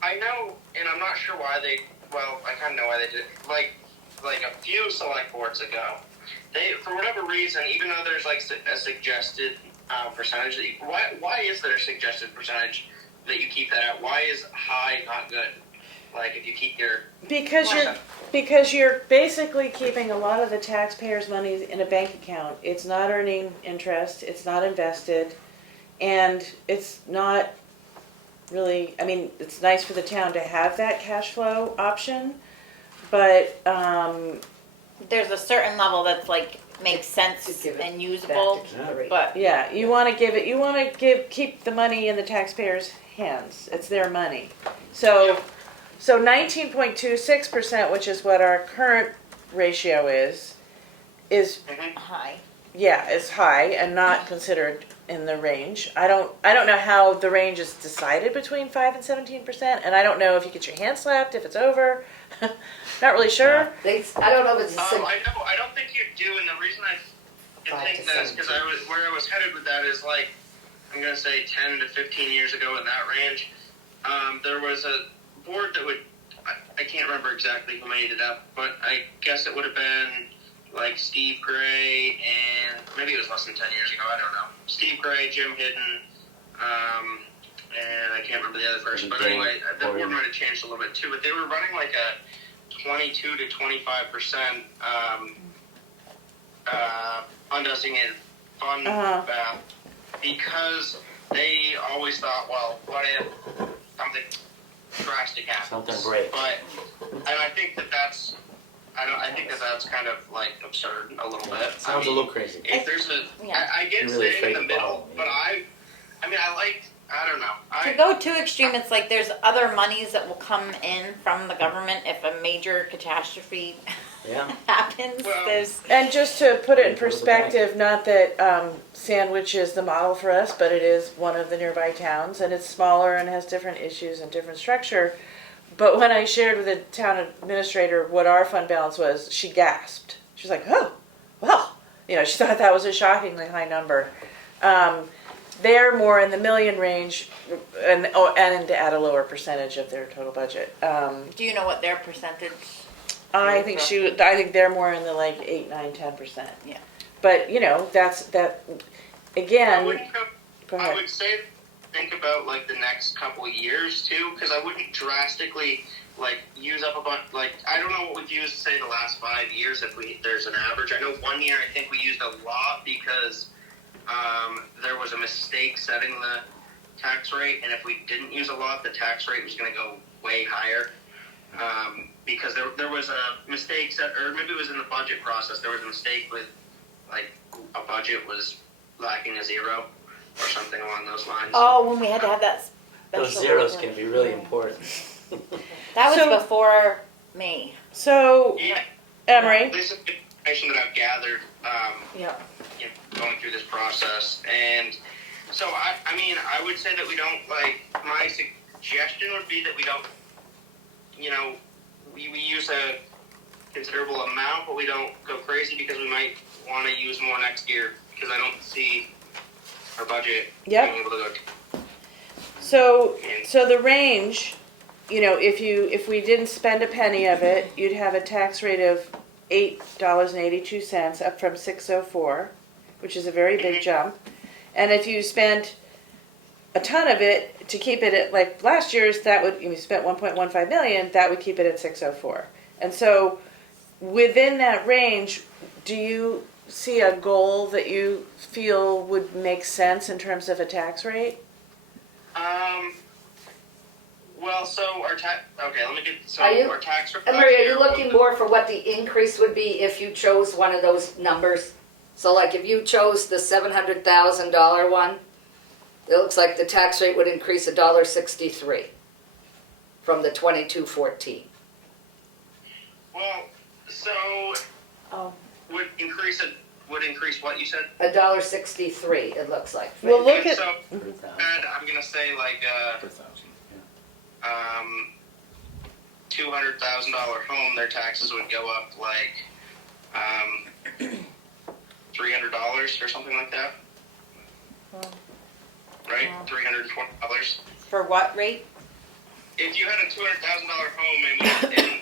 I know, and I'm not sure why they. Well, I kind of know why they did it. Like a few select boards ago, they, for whatever reason, even though there's like a suggested percentage, that why is there a suggested percentage that you keep that at? Why is high not good? Like if you keep your Because you're basically keeping a lot of the taxpayers' money in a bank account. It's not earning interest, it's not invested, and it's not really, I mean, it's nice for the town to have that cash flow option, but, there's a certain level that's like, makes sense To give it and Back usable, to the rate. but yeah, you wanna keep the money in the taxpayers' hands. It's their money. So 19.26%, which is what our current ratio is high. yeah, is high and not considered in the range. I don't know how the range is decided between 5 and 17%, and I don't know if you get your hand slapped if it's over. Not really sure. I don't know if it's a I don't think you do, and the reason I 5 think to that is because where I was headed with that is like, I'm gonna say 10 to 15 years ago in that range, there was a board that would, I can't remember exactly who made it up, but I guess it would have been like Steve Gray, and maybe it was less than 10 years ago, I don't know. Steve Gray, Jim Hidden, and I can't remember the other person, but anyway, the board might have changed a little bit too, but they were running like a 22 to 25% undesignated fund balance, because they always thought, well, what if something drastic happens? Something breaks. But, and I think that's kind of like absurd a little bit. Sounds a little crazy. If there's I get You're really staying in the afraid to middle, borrow, but I don't know. To go too extreme, it's like there's other monies that will come in from the government if a major catastrophe Yeah. happens. Well- There's And just to put it in perspective, not that Sandwich is the model for us, but it is one of the nearby towns, and it's smaller and has different issues and different structure. But when I shared with the town administrator what our fund balance was, she gasped. She was like, "Oh, well," she thought that was a shockingly high number. They're more in the million range, and at a lower percentage of their total budget. do you know what their percentage? I think they're more in the like 8, 9, 10%. Yeah. But that's that. Again, go I ahead. would say think about like the next couple of years too, because I wouldn't drastically like use up a bunch. Like I don't know what we've used say the last 5 years if there's an average. I know 1 year I think we used a lot because there was a mistake setting the tax rate, and if we didn't use a lot, the tax rate was going to go way higher. Because there was a mistake set, or maybe it was in the budget process. There was a mistake with like a budget was lacking a zero or something along those lines. Oh, when we had to have that special. Those zeros can be really important. That was So- before me. So, Yeah. Emery, This is information that I've gathered Yeah. going through this process, and so I mean I would say that we don't my suggestion would be that we don't we use a considerable amount, but we don't go crazy because we might want to use more next year because I don't see our budget Yep. being able to go. so the range, if we didn't spend a penny of it, you'd have a tax rate of $8.82, up from $6.04, which is a very big jump. And if you spent a ton of it to keep it at like last year's, you spent 1.15 million, that would keep it at 604. And so within that range, do you see a goal that you feel would make sense in terms of a tax rate? Well, so our tax. Okay, let me get. So Are you- our tax. Emery, are you looking more for what the increase would be if you chose one of those numbers? So like if you chose the $700,000 one, it looks like the tax rate would increase $1.63 from the 2214. Well, so Oh. would increase what you said? $1.63, it looks like. Well, look Okay, at, so I'm gonna say like Per thousand, $200,000 home, their taxes would go up like $300 or something like that. Right, $320. For what rate? If you had a $200,000 home and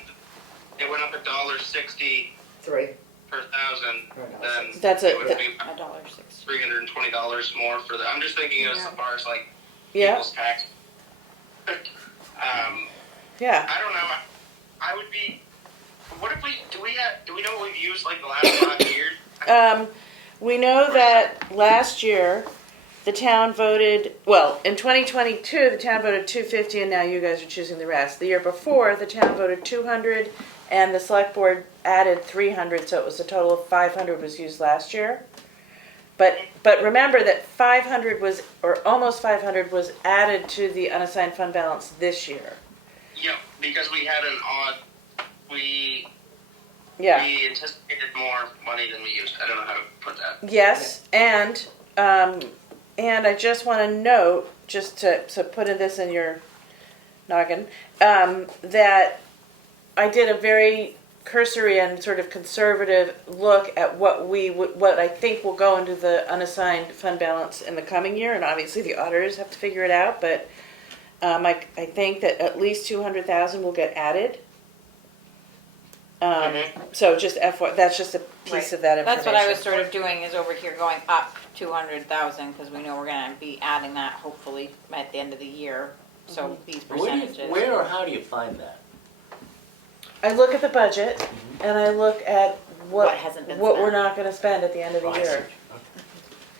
it went up $1.60 3. per thousand, then That's it it. would be $1.60. $320 more for the. I'm just thinking as far as like yeah, people's tax. yeah. I don't know. I would be. What if do we know what we've used like the last 5 years? We know that last year the town voted, well, in 2022 the town voted 250 and now you guys are choosing the rest. The year before the town voted 200 and the select board added 300, so it was a total of 500 was used last year. But remember that 500 was, or almost 500 was added to the unassigned fund balance this year. Yep, because we had an odd. Yeah. We anticipated more money than we used. I don't know how to put that. Yes, and I just want to note, just to put this in your noggin, that I did a very cursory and sort of conservative look at what I think will go into the unassigned fund balance in the coming year, and obviously the auditors have to figure it out, but I think that at least 200,000 will get added. So just that's just a piece Right. of that information. That's what I was sort of doing, is over here going up 200,000, because we know we're gonna be adding that hopefully at the end of the year. So these percentages. Where or how do you find that? I look at the budget and I look at What hasn't been what we're spent. not going to spend at the end of the Oh, I see. year. Okay.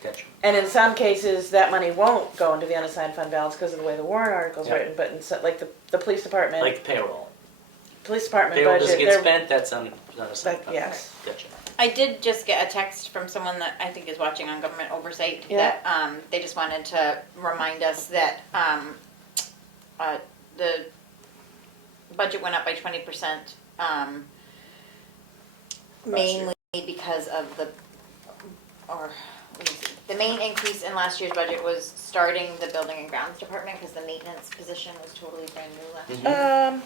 Gotcha. And in some cases, that money won't go into the unassigned fund balance because of the way the warrant article's Yeah. written. But in like the police department, Like the payroll. police department Payroll budget, doesn't get they're- spent, that's unassigned. But, yes. Gotcha. I did just get a text from someone that I think is watching on Government Oversight, Yeah. that they just wanted to remind us that the budget went up by 20%, mainly because of the main increase in last year's budget was starting the building and grounds department, because the maintenance position was totally brand new last year.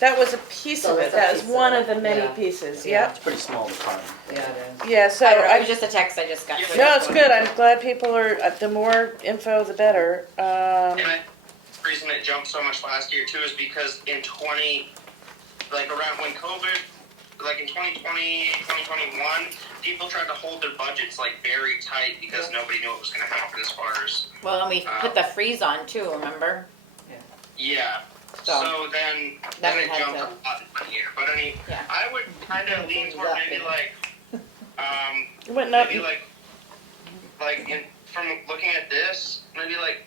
that was a piece So of it. it's a That was piece of one it. of the many Yeah. pieces. Yeah. Yep. It's a pretty small department. Yeah, it is. Yeah. So I don't know, it I, was just a text I just got. so I no, just it's wanted good. to- I'm glad people are. The more info, the better. And the reason it jumped so much last year too is because in around when COVID, like in 2020, 2021, people tried to hold their budgets like very tight because nobody knew what was going to happen as far as, Well, and we put the freeze on too, remember? yeah. So, So then then we it had jumped to- a lot in 1 year. But Yeah. I would kind of lean toward maybe like, It went up. maybe from looking at this, maybe like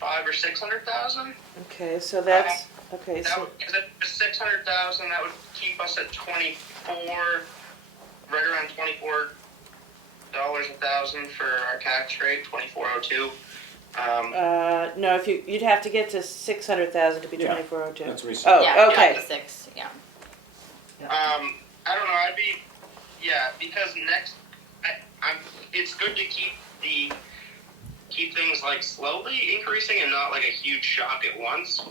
500,000 or 600,000. Okay, so that's okay. That So would, because if it's 600,000, that would keep us at 24, right around $24 a thousand for our tax rate, 2402. no, if you'd have to get to 600,000 to be Yeah. 2402. That's recent. Oh, Yeah, okay. yeah, 6, yeah. I don't know. Because next, it's good to keep things like slowly increasing and not like a huge shock at once.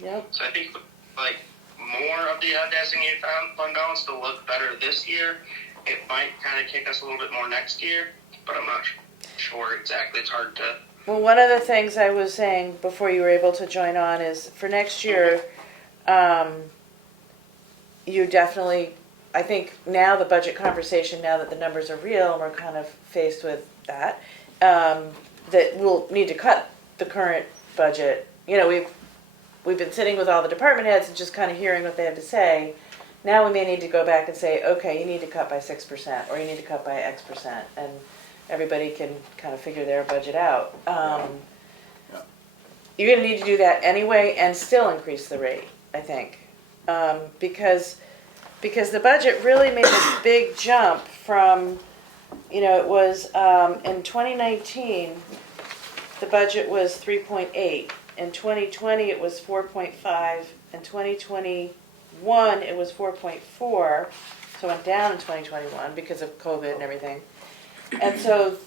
Yep. So I think like more of the undesignated fund balance to look better this year. It might kind of kick us a little bit more next year, but I'm not sure exactly. It's hard to. Well, one of the things I was saying before you were able to join on is for next year, you definitely, I think now the budget conversation, now that the numbers are real and we're kind of faced with that, that we'll need to cut the current budget. You know, we've been sitting with all the department heads and just kind of hearing what they have to say. Now we may need to go back and say, okay, you need to cut by 6% or you need to cut by X percent, and everybody can kind of figure their budget out. You're going to need to do that anyway and still increase the rate, I think, because the budget really made a big jump from, it was in 2019 the budget was 3.8. In 2020 it was 4.5. In 2021 it was 4.4. So it went down in 2021 because of COVID and everything. And so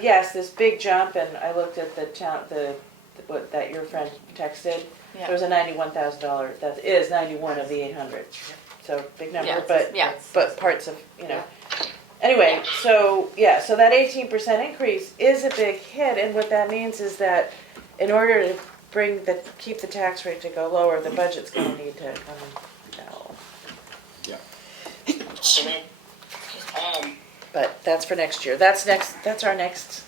yes, this big jump, and I looked at what that your friend texted. Yeah. There was a $91,000. That is 91 of the 800. So big number, Yeah, but yeah. but parts of Anyway, so that 18% increase is a big hit, and what that means is that in order to keep the tax rate to go lower, the budget's going to need to come down. Yeah. But that's for next year. That's our next.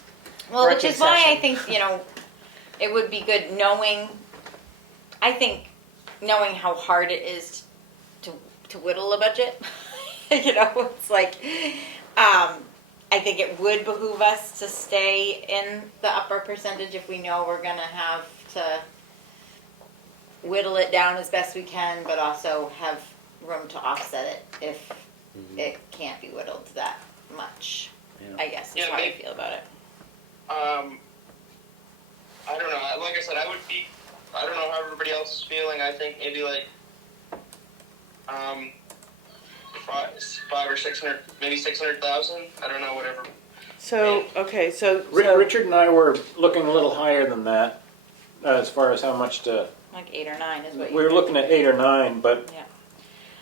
Well, which working is why I session. think, it would be good knowing how hard it is to whittle a budget. It's like, I think it would behoove us to stay in the upper percentage if we know we're gonna have to whittle it down as best we can, but also have room to offset it if it can't be whittled that much. Yeah. I guess is Yeah, how I maybe- feel about it. I don't know. Like I said, I don't know how everybody else is feeling. I think maybe like, five or 600, maybe 600,000. I don't know, whatever. So, okay, so. Richard and I were looking a little higher than that, as far as how much to, Like 8 or 9 is what we you. were looking at 8 or 9, but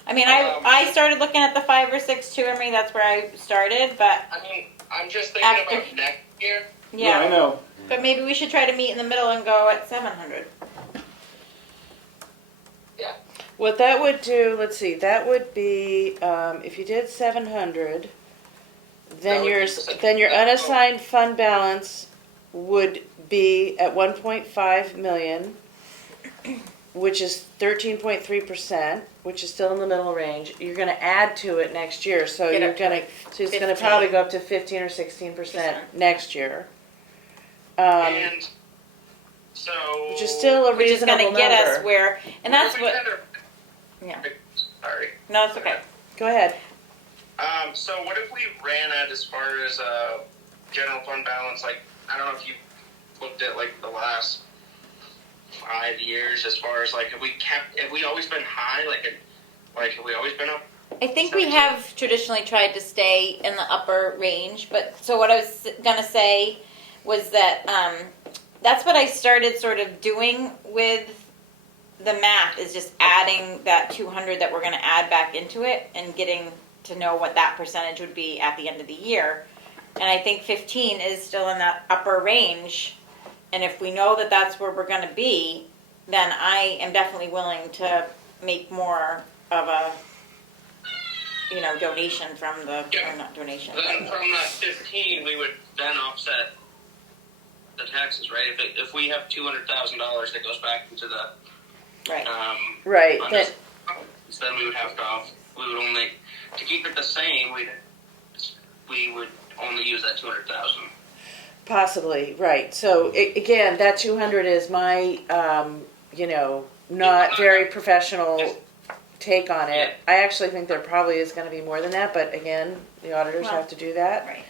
I mean, I started looking at the 5 or 6 too. I mean, that's where I started, but I mean, I'm just thinking After- about next year. yeah, I know. But maybe we should try to meet in the middle and go at 700. What that would do, let's see, that would be, if you did 700, then your unassigned fund balance would be at 1.5 million, which is 13.3%, which is still in the middle range. You're gonna add to it next year, so Get you're up to gonna, so it's gonna 15. probably go up to 15 or 16% next year. And so. Which is still a Which is reasonable gonna get us number. where, and that's we what, kind of- yeah. Sorry. No, it's okay. Go ahead. So what if we ran at as far as general fund balance? Like, I don't know if you looked at like the last 5 years as far as like have we always been high? Have we always been up? I think we have traditionally tried to stay in the upper range, but so what I was gonna say was that that's what I started sort of doing with the math is just adding that 200 that we're gonna add back into it and getting to know what that percentage would be at the end of the year. And I think 15 is still in that upper range. And if we know that that's where we're gonna be, then I am definitely willing to make more of a donation from the, Yeah. or not donation. Then but- from that 15, we would then offset the taxes, right? If we have $200,000 that goes back into the Right. Right. fund, then we would have to we would only to keep it the same. We would only use that 200,000. Possibly, right. So again, that 200 is my, not very professional take on it. I actually think there probably is going to be more than that, but again, the auditors Well, have to do that. Right.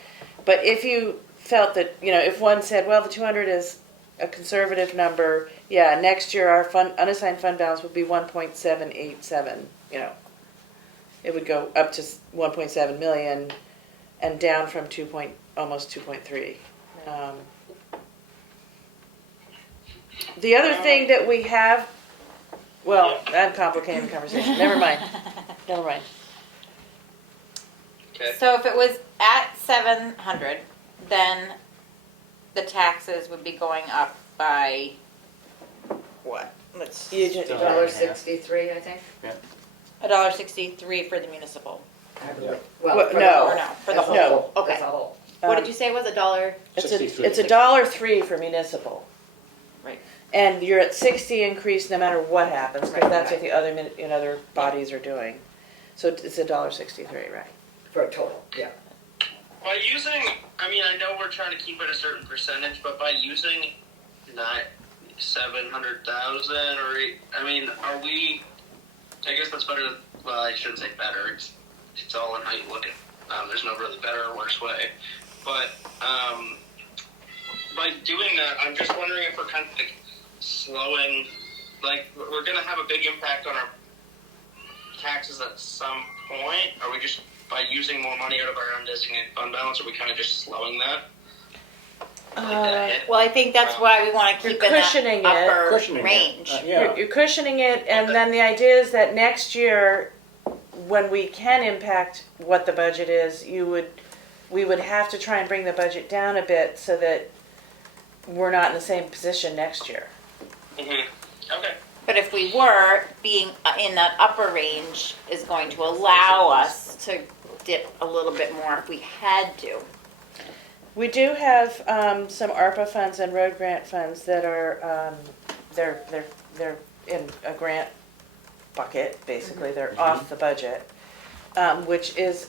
But if you felt that, if one said, well, the 200 is a conservative number, yeah, next year our unassigned fund balance would be 1.787, It would go up to 1.7 million and down from almost 2.3. The other thing that we have, well, I'm complicating the conversation. Never mind. Okay. So if it was at 700, then the taxes would be going up by what? Let's You just, $1.63, I think. $1.63 for the municipal. Well, for the no. whole- Or no, for the as a whole. Okay. As a whole. What did you say it was $1? It's 63. it's $1.03 for municipal. Right. And you're at 60 increase no matter what happens, because Right, that's what the other bodies are doing. So it's $1.63, right? For a total, yeah. By using, I know we're trying to keep it a certain percentage, but by using not 700,000 or are we? I guess that's better. Well, I shouldn't say better. It's all in how you look at. There's no really better or worse way, but by doing that, I'm just wondering if we're kind of like slowing. Like we're gonna have a big impact on our taxes at some point. Are we just by using more money out of our undesignated fund balance? Are we kind of just slowing that? Well, I think that's why we want to keep You're in cushioning that it. upper Cushioning it. range. Yeah. You're cushioning it, and then the idea is that next year, when we can impact what the budget is, we would have to try and bring the budget down a bit so that we're not in the same position next year. Okay. But if we were, being in that upper range is going to allow us to dip a little bit more if we had to. We do have some ARPA funds and road grant funds that are they're in a grant bucket. Basically, they're off the budget, which is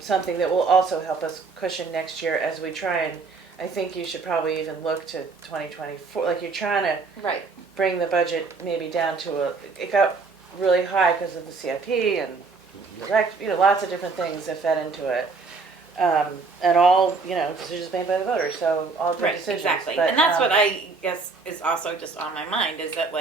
something that will also help us cushion next year as we try and. I think you should probably even look to 2024. Like you're trying to Right. bring the budget maybe down to it got really high because of the CIP and lots of different things that fed into it. And all, decisions made by the voters, so all good Right, decisions. exactly. But, And that's what I guess is also just on my mind is that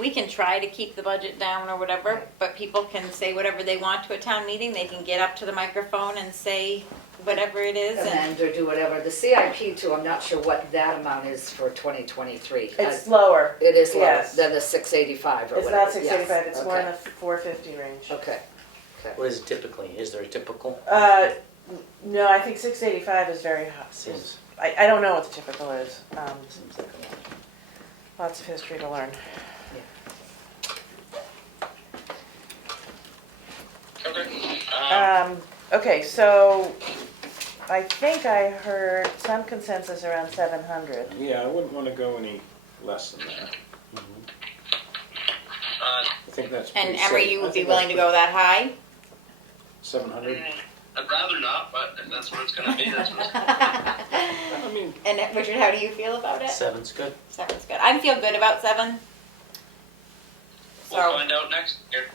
we can try to keep the budget down or whatever, but people can say whatever they want to a town meeting. They can get up to the microphone and say whatever it is. And amend or do whatever. The CIP too, I'm not sure what that amount is for 2023. It's lower. It is lower yes. than the 685 or It's whatever. not 685, Yes. it's more in Okay. the 450 range. Okay. What is it typically? Is there a typical? No, I think 685 is very high. Seems, I don't know what the typical is. seems like a lot. Lots of history to learn. Okay. Okay, so I think I heard some consensus around 700. Yeah, I wouldn't want to go any less than that. I think that's pretty and safe. Emery, you I would be think willing to go that high? 700? I'd rather not, but if that's what it's gonna be, that's what it's I mean, And Richard, how do you feel about it? 7's good. 7's good. I feel good about 7. We'll So. find out next year.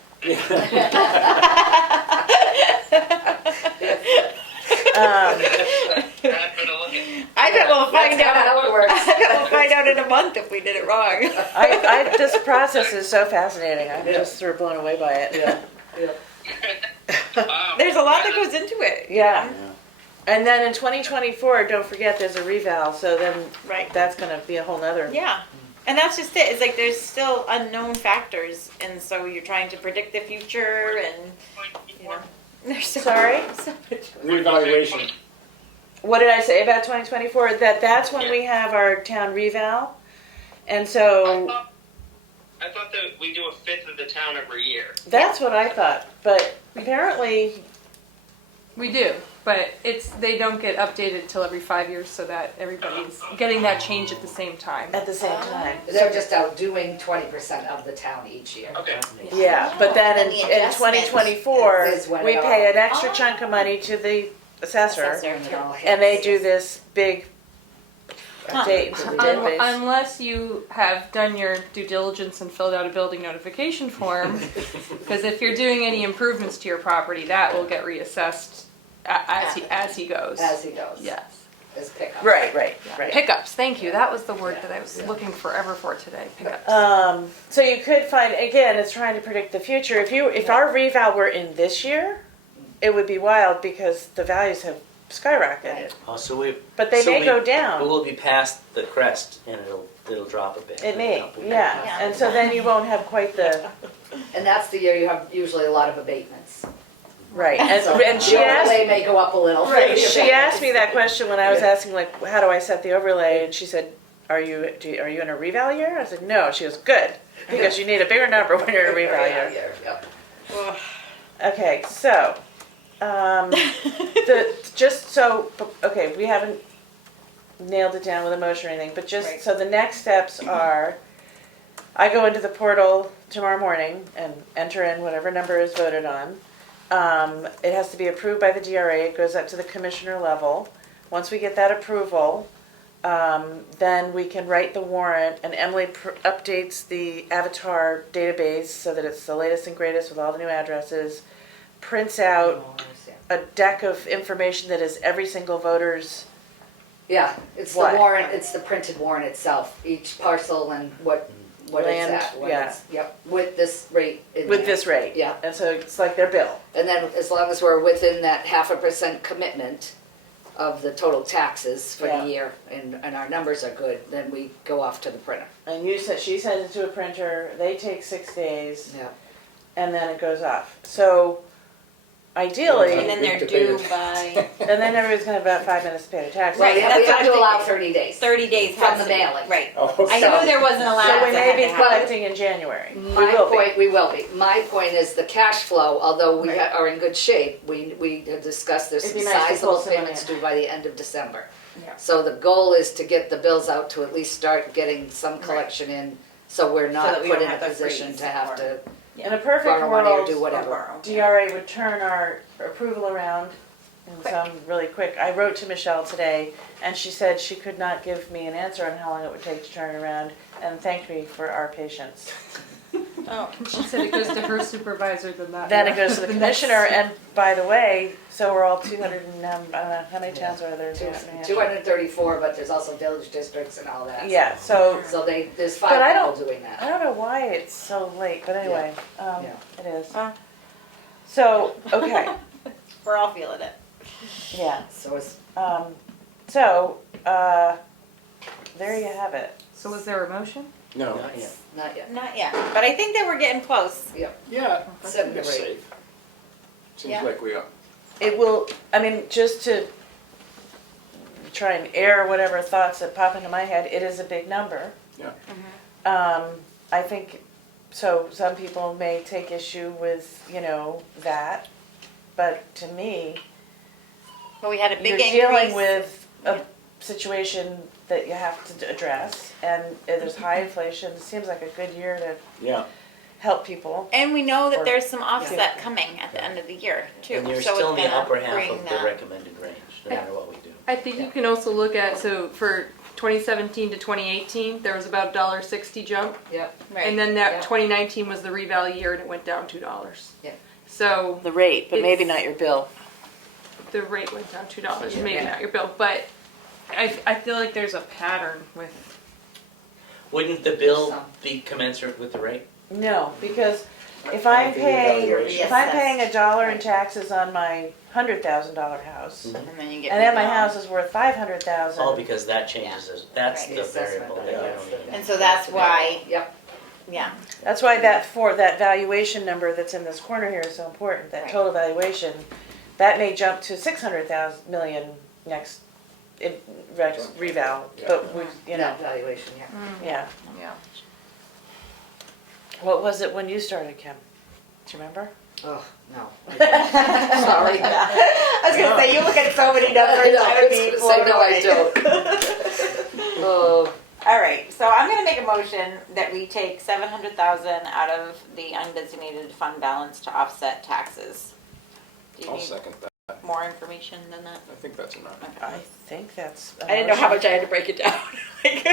Happy to look at. I bet we'll find That's out. how it works. I bet we'll find out in a month if we did it wrong. This process is so fascinating. I'm just sort of blown away by it. Yeah. There's a lot that goes into it. Yeah. And then in 2024, don't forget there's a reval, so then Right. that's gonna be a whole nother. Yeah. And that's just it. It's like there's still unknown factors, and so you're trying to predict the future, and you know, there's so Sorry? so much. reevaluation. What did I say about 2024? That's when we have our town reval. And so I thought that we do a fifth of the town every year. that's what I thought. But apparently, We do, but they don't get updated till every 5 years, so that everybody's getting that change at the same time. at the same time. They're just outdoing 20% of the town each year. Okay. Yeah, but then And in, the in adjustment 2024, is when we it pay all- an extra chunk of money to the assessor, And it all hits. and they do this big update to the database. Unless you have done your due diligence and filled out a building notification form, because if you're doing any improvements to your property, that will get reassessed as he goes. As he goes. Yes. As pickup. Right. Pickups, thank you. That was the word that I was looking forever for today. Pickups. So you could find, again, it's trying to predict the future. If our reval were in this year, it would be wild because the values have skyrocketed. Right. Oh, so we. But they so may we- go But down. we'll be past the crest and it'll drop a bit. It in a may, couple yeah. Yeah. And so then you won't have quite the, And that's the year you have usually a lot of abatements. right. So And she the asked, overlay may go up a little. right, she asked me that question when I was asking, like, how do I set the overlay? And she said, are you in a reval year? I said, no. She goes, good, because you need a bigger number when you're in a reval year. Yep. Okay, so, okay, we haven't nailed it down with a motion or anything, but just, Right. so the next steps are, I go into the portal tomorrow morning and enter in whatever number is voted on. It has to be approved by the DRA, it goes up to the commissioner level. Once we get that approval, then we can write the warrant, and Emily updates the Avatar database so that it's the latest and greatest with all the new addresses, prints out a deck of information that is every single voter's, Yeah, it's the What? warrant, it's the printed warrant itself, each parcel and what it's Land, at. when yeah. it's- Yep, with this rate in with there. this rate. Yeah. And so it's like their bill. And then as long as we're within that 0.5% commitment of the total taxes for Yeah. the year, and our numbers are good, then we go off to the printer. And she sends it to a printer, they take 6 days, Yeah. and then it goes off. So ideally, And then they're Week to pay due the- by and then everybody's gonna have about 5 minutes to pay their taxes. Right, We have that's what to I'm allow thinking. 30 days. 30 days From has the to be- mailing. Right. Oh, I knew there wasn't a So lapse. we that may had be to happen. collecting in January. My We will be. point, we will be. My point is the cash flow, although we Right. are in good shape, we have discussed there's It'd some be nice to sizable pull some money payments in. due by the end of December. Yeah. So the goal is to get the bills out to at least start getting some collection in, so we're that not we put don't in a have to position freeze to have or- to In a perfect borrow money or do world, whatever. Borrow. DRA would turn our approval around in some really quick. I wrote to Michelle today, and she said she could not give me an answer on how long it would take to turn it around, and thanked me for our patience. Oh. She said it goes to her supervisor, Then it goes to the then that's- commissioner, and by the way, so we're all 200 and, I don't know, how many towns are there? in New Hampshire? 234, but there's also village districts and all that. Yeah, so, So there's But I 5 don't- people doing I that. don't know why it's so late, but anyway, Yeah. it is. Oh. So, okay, We're all feeling it. yeah, So it's, so, there you have it. So was there a motion? No. Not yet. not yet. Not yet, but I think that we're getting close. Yeah, I 7 think to it's 8. safe. Seems Yeah. like we are. It will, I mean, just to try and air whatever thoughts that pop into my head, it is a big number. Yeah. I think, so some people may take issue with, that, but to me, But we had a you're big increase. dealing with a situation that you have to address, and there's high inflation, it seems like a good year to Yeah. help people. And we know that Or- there's some offset Yeah. coming at the end of the year too. And you're so still in it's the gonna upper half bring of the that- recommended range, no matter what we do. I think you can also look at, so for 2017 to 2018, there was about $1.60 jump. Yep. Right. And then that Yeah. 2019 was the reval year and it went down $2. Yeah. So The rate, but maybe It's- not your bill. the rate went down $2, maybe Yeah. not your bill, but I feel like there's a pattern with, Wouldn't the bill Some. be commensurate with the rate? No, because if I I'm think the paying, evaluation- if I'm paying $1 in Right. taxes on my $100,000 house, Mhm. And then you get. and then my rebalanced. house is worth 500,000. All because that changes, that's Right. the The assessment, variable that you yeah. don't even. And so that's why, Yep. yeah. That's why that valuation number that's in this corner here is so important, that Right. total valuation, that may jump to 600,000 million next, reval, Yeah. but we, Net valuation, yeah. yeah. yeah. What was it when you started, Kim? Do you remember? Oh, no. Sorry. I was gonna say, you look at so many numbers, I would be Say no, I blown away. don't. Oh, All right, so I'm gonna make a motion that we take 700,000 out of the undesignated fund balance to offset taxes. Do you I'll need second that. more information than that? I think that's enough. I think that's. a I didn't know how motion. much I had to break it down. Like, making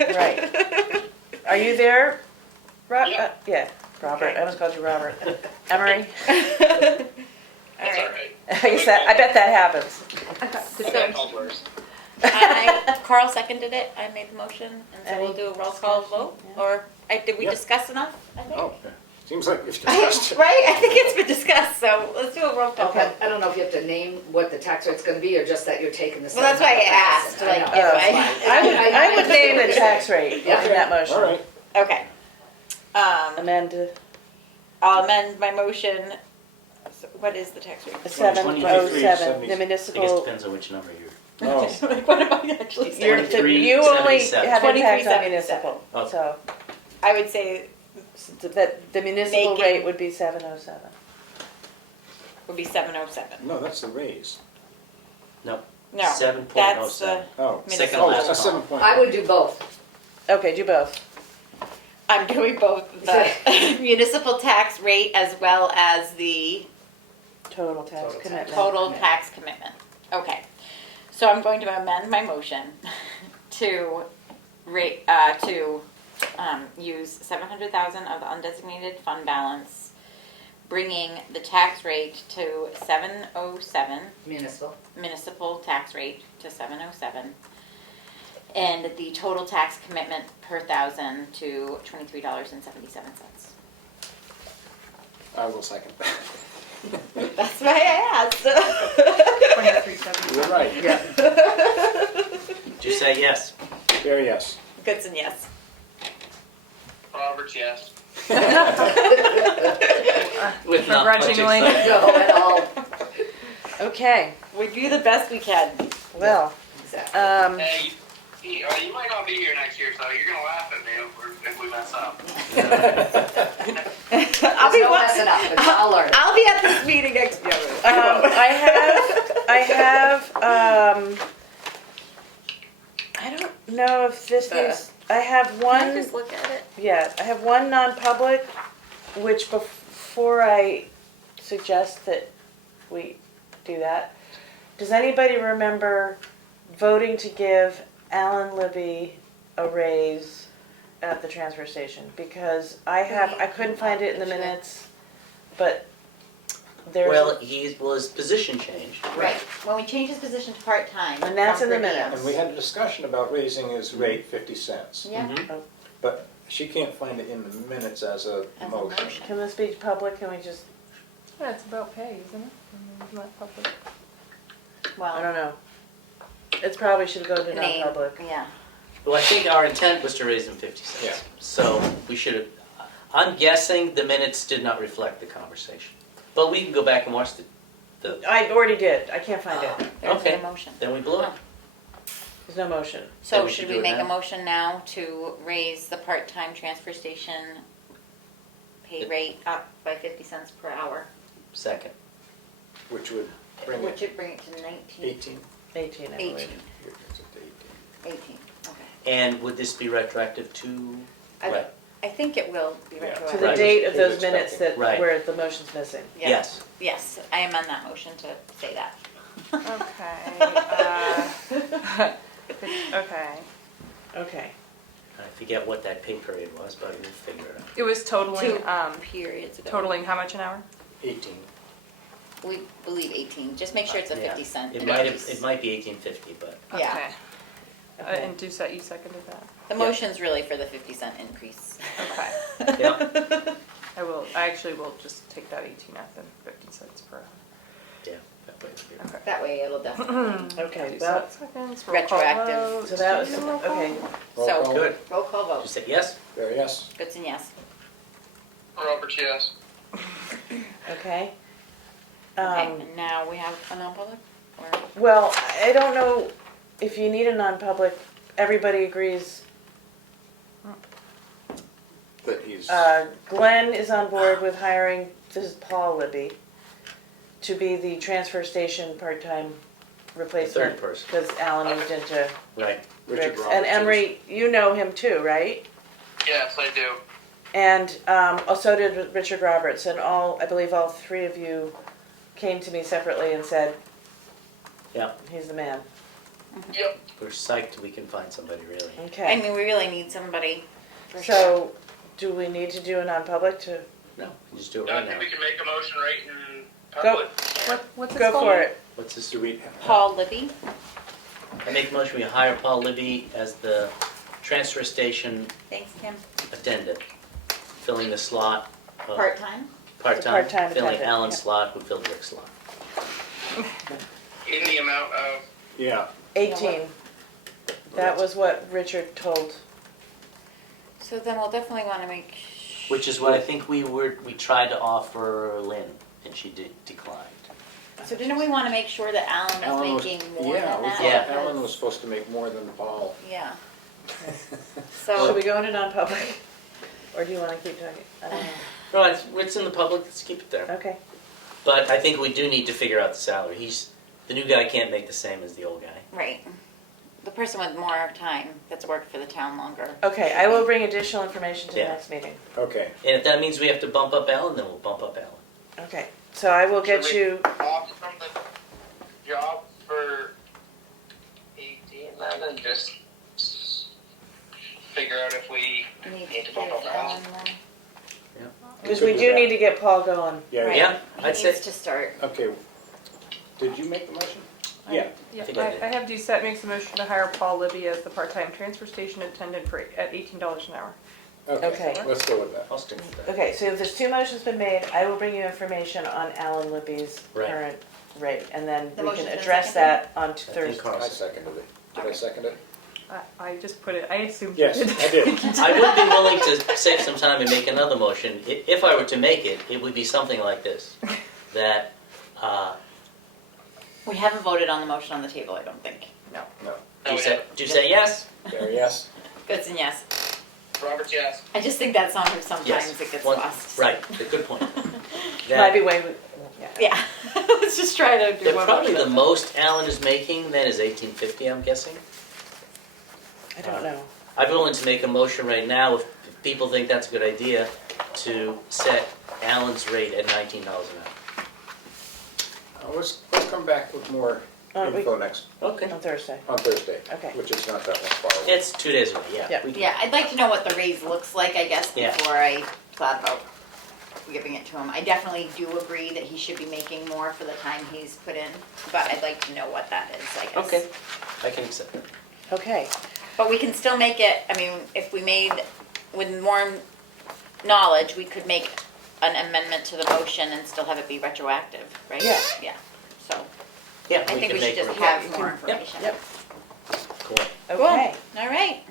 it. Right. Are you there? Yeah. Yeah, Robert, Okay. I almost called you Robert. Emery? That's Alright. alright. I bet that happens. I've been called worse. Carl seconded it, I made the motion, and so we'll Any do a roll call vote, yeah. or, did we Yeah. discuss enough, I think? Oh, seems like we've discussed it. Right, I think it's been discussed, so let's do a roll call Okay. vote. I don't know if you have to name what the tax rate's gonna be, or just that you're taking the. Well, that's why I asked, 700,000. like, know. if I would name the tax rate Yeah. in that motion. All right. Okay. Amend I'll amend my motion, so what is the tax rate? 707, the 23.70. I guess it municipal. depends on which number you're. Oh, Like, what am I actually saying? You're, 23, you only 77. have impact on 23.77. municipal, Oh. so I would say that the municipal Making- rate would be 707. would be 707. no, that's the raise. No, No, 7.07. that's the, Oh. Second Oh, last that's column. 7 point. I would do both. Okay, do both. I'm doing both the municipal tax rate as well as the Total tax Total tax. commitment. total tax commitment. Okay, so I'm going to amend my motion to use 700,000 of the undesignated fund balance, bringing the tax rate to 707, Municipal. municipal tax rate to 707, and the total tax commitment per thousand to $23.77. I will second that. That's why I asked. 23.70. You're right. Yeah. Did you say yes? Very yes. Goodson, yes. Roberts, yes. With not much Begrudgingly. excitement. No, at all. Okay, We do the best we can. well, Exactly. Hey, you might not be here next year, so you're gonna laugh at me if we mess up. I'll be There's no messing up, but I'll learn. I'll be at this meeting next year. I have, I don't know if this needs, I have Can I one, just look at it? yeah, I have one non-public, which before I suggest that we do that, does anybody remember voting to give Alan Libby a raise at the transfer station, because I couldn't find it in the minutes, but there's, Well, his position changed. Right, when we changed his position to part-time. And that's from in the per diem. minutes. And we had a discussion about raising his rate 50 cents. Yeah, Mhm. But she can't find it in the minutes as a as a motion. motion. can this be public, can we just, Yeah, it's about pay, isn't it? Isn't that public? I Well, don't know. It probably should go to name, non-public. yeah. Well, I think our intent was to raise them 50 cents. Yeah. So we should have, I'm guessing the minutes did not reflect the conversation. But we can go back and watch the I already did, I can't find it. There's Okay. a motion. then we blew it. There's no motion. Then So we should should we do it make a now. motion now to raise the part-time transfer station pay rate up by 50 cents per hour? Second. Which would bring Which it would bring it to 19, 18. 18, I believe. 18, Here, it's at 18. 18, okay. And would this be retroactive to I- what? I think it will be Yeah. To retroactive. the Right. date of He was those minutes that, Right. where the motion's missing. Yeah. Yes. Yes, I amend that motion to say that. Okay. Okay. Okay. I forget what that pay period was, but we'll figure it out. It was totaling, 2 periods ago. totaling how much an hour? 18. We believe 18, just make sure it's a Yeah. 50 cent It might increase. it might be 1850, but Yeah. Okay. Okay. And Doucette, you seconded that? The Yeah. motion's really for the 50 cent increase. Okay. yeah, I actually will just take that 18 out then, 50 cents per hour. yeah. That way it'll be- Okay. That way it'll definitely, Okay, well, Doucette seconds, roll call Retroactive. vote. so that was, Did you do roll call? okay. Roll So- call. Good. roll call You vote. said yes? There, yes. Goodson, yes. Roberts, yes. Okay. Okay, and now we have a non-public? Or, Well, I don't know if you need a non-public, everybody agrees, That he's, Glenn is on board with hiring, this is Paul Libby, to be the transfer station part-time replacement. third person. Because Alan moved into Right. Richard Rick's. Roberts. And Emery, you know him too, right? Yes, I do. And so did Richard Roberts, and I believe all three of you came to me separately and said, Yeah. he's the man. Yep. We're psyched we can find somebody really. I Okay, mean, we really need somebody for sure. so do we need to do a non-public to, No, we just do it I right think now. we can make a motion right in Go. public. What's it go called? for it. What's this? do we, Paul Libby, I make a motion we hire Paul Libby as the transfer station thanks Kim, attendant, filling the slot of part-time? part-time, part-time filling attendant, Alan's yeah. slot, who filled Rick's slot. In the amount of, yeah, 18. That was what Richard told. So then we'll definitely wanna make. Which is what I think we tried to offer Lynn, and she declined. So didn't we wanna make sure that Alan Alan was was, making more yeah, than we that? thought Yeah. Alan Because- was supposed to make more than Paul. Yeah. Should So, we go into non-public? Or do you want to keep talking? I don't know. No, it's in the public, let's keep it there. Okay, But I think we do need to figure out the salary. The new guy can't make the same as the old guy. right, the person with more time that's worked for the town longer. okay, I will bring additional information to the Yeah. next meeting. Okay, And if that means we have to bump up Alan, then we'll bump up Alan. Okay, so I will get Should we- you, off from the job for 18 then and just figure out if we Need need to to bump up give Alan. Alan more. because Good we with do that. need to get Paul going. yeah, Right. Yeah, He I'd say, needs to start. okay. Did you make the motion? I- Yeah. Yeah, I think I did. I have Doucette makes a motion to hire Paul Libby as the part-time transfer station attendant at $18 an hour. Okay. Let's go with that. I'll stick with that. Okay, so if there's two motions been made, I will bring you information on Alan Libby's Right. current rate, and then The we can motion's been address seconded? that on I think Thursday. Carl I said- seconded it. Did I second it? I just put it, I assumed Yes, you did. I did. I would be willing to save some time and make another motion. If I were to make it, it would be something like this. That, We haven't voted on the motion on the table, I don't think. No. do you say yes? There, yes? Goodson, yes. Roberts, yes. I just think that sometimes Yes. it gets One- lost. Right, a good point. Might That, be way, yeah. Yeah, let's just try to do that one probably motion. the most Alan is making then is $18.50, I'm guessing. I don't know. I'd be willing to make a motion right now, if people think that's a good idea, to set Alan's rate at $19 an hour. Let's come back with more info next, Okay. on Thursday. on Thursday. Okay. Which is not that much far away. It's 2 days away, yeah. Yep. We can- Yeah, I'd like to know what the raise looks like, I guess, Yeah. before I thought about giving it to him. I definitely do agree that he should be making more for the time he's put in, but I'd like to know what that is, I guess. Okay, I can accept it. Okay, But we can still make it, I mean, if we made, with more knowledge, we could make an amendment to the motion and still have it be retroactive, right? Yeah. Yeah, so Yeah, I think can we should make just it. have you more can- information. yep. Cool. Cool. okay. All right,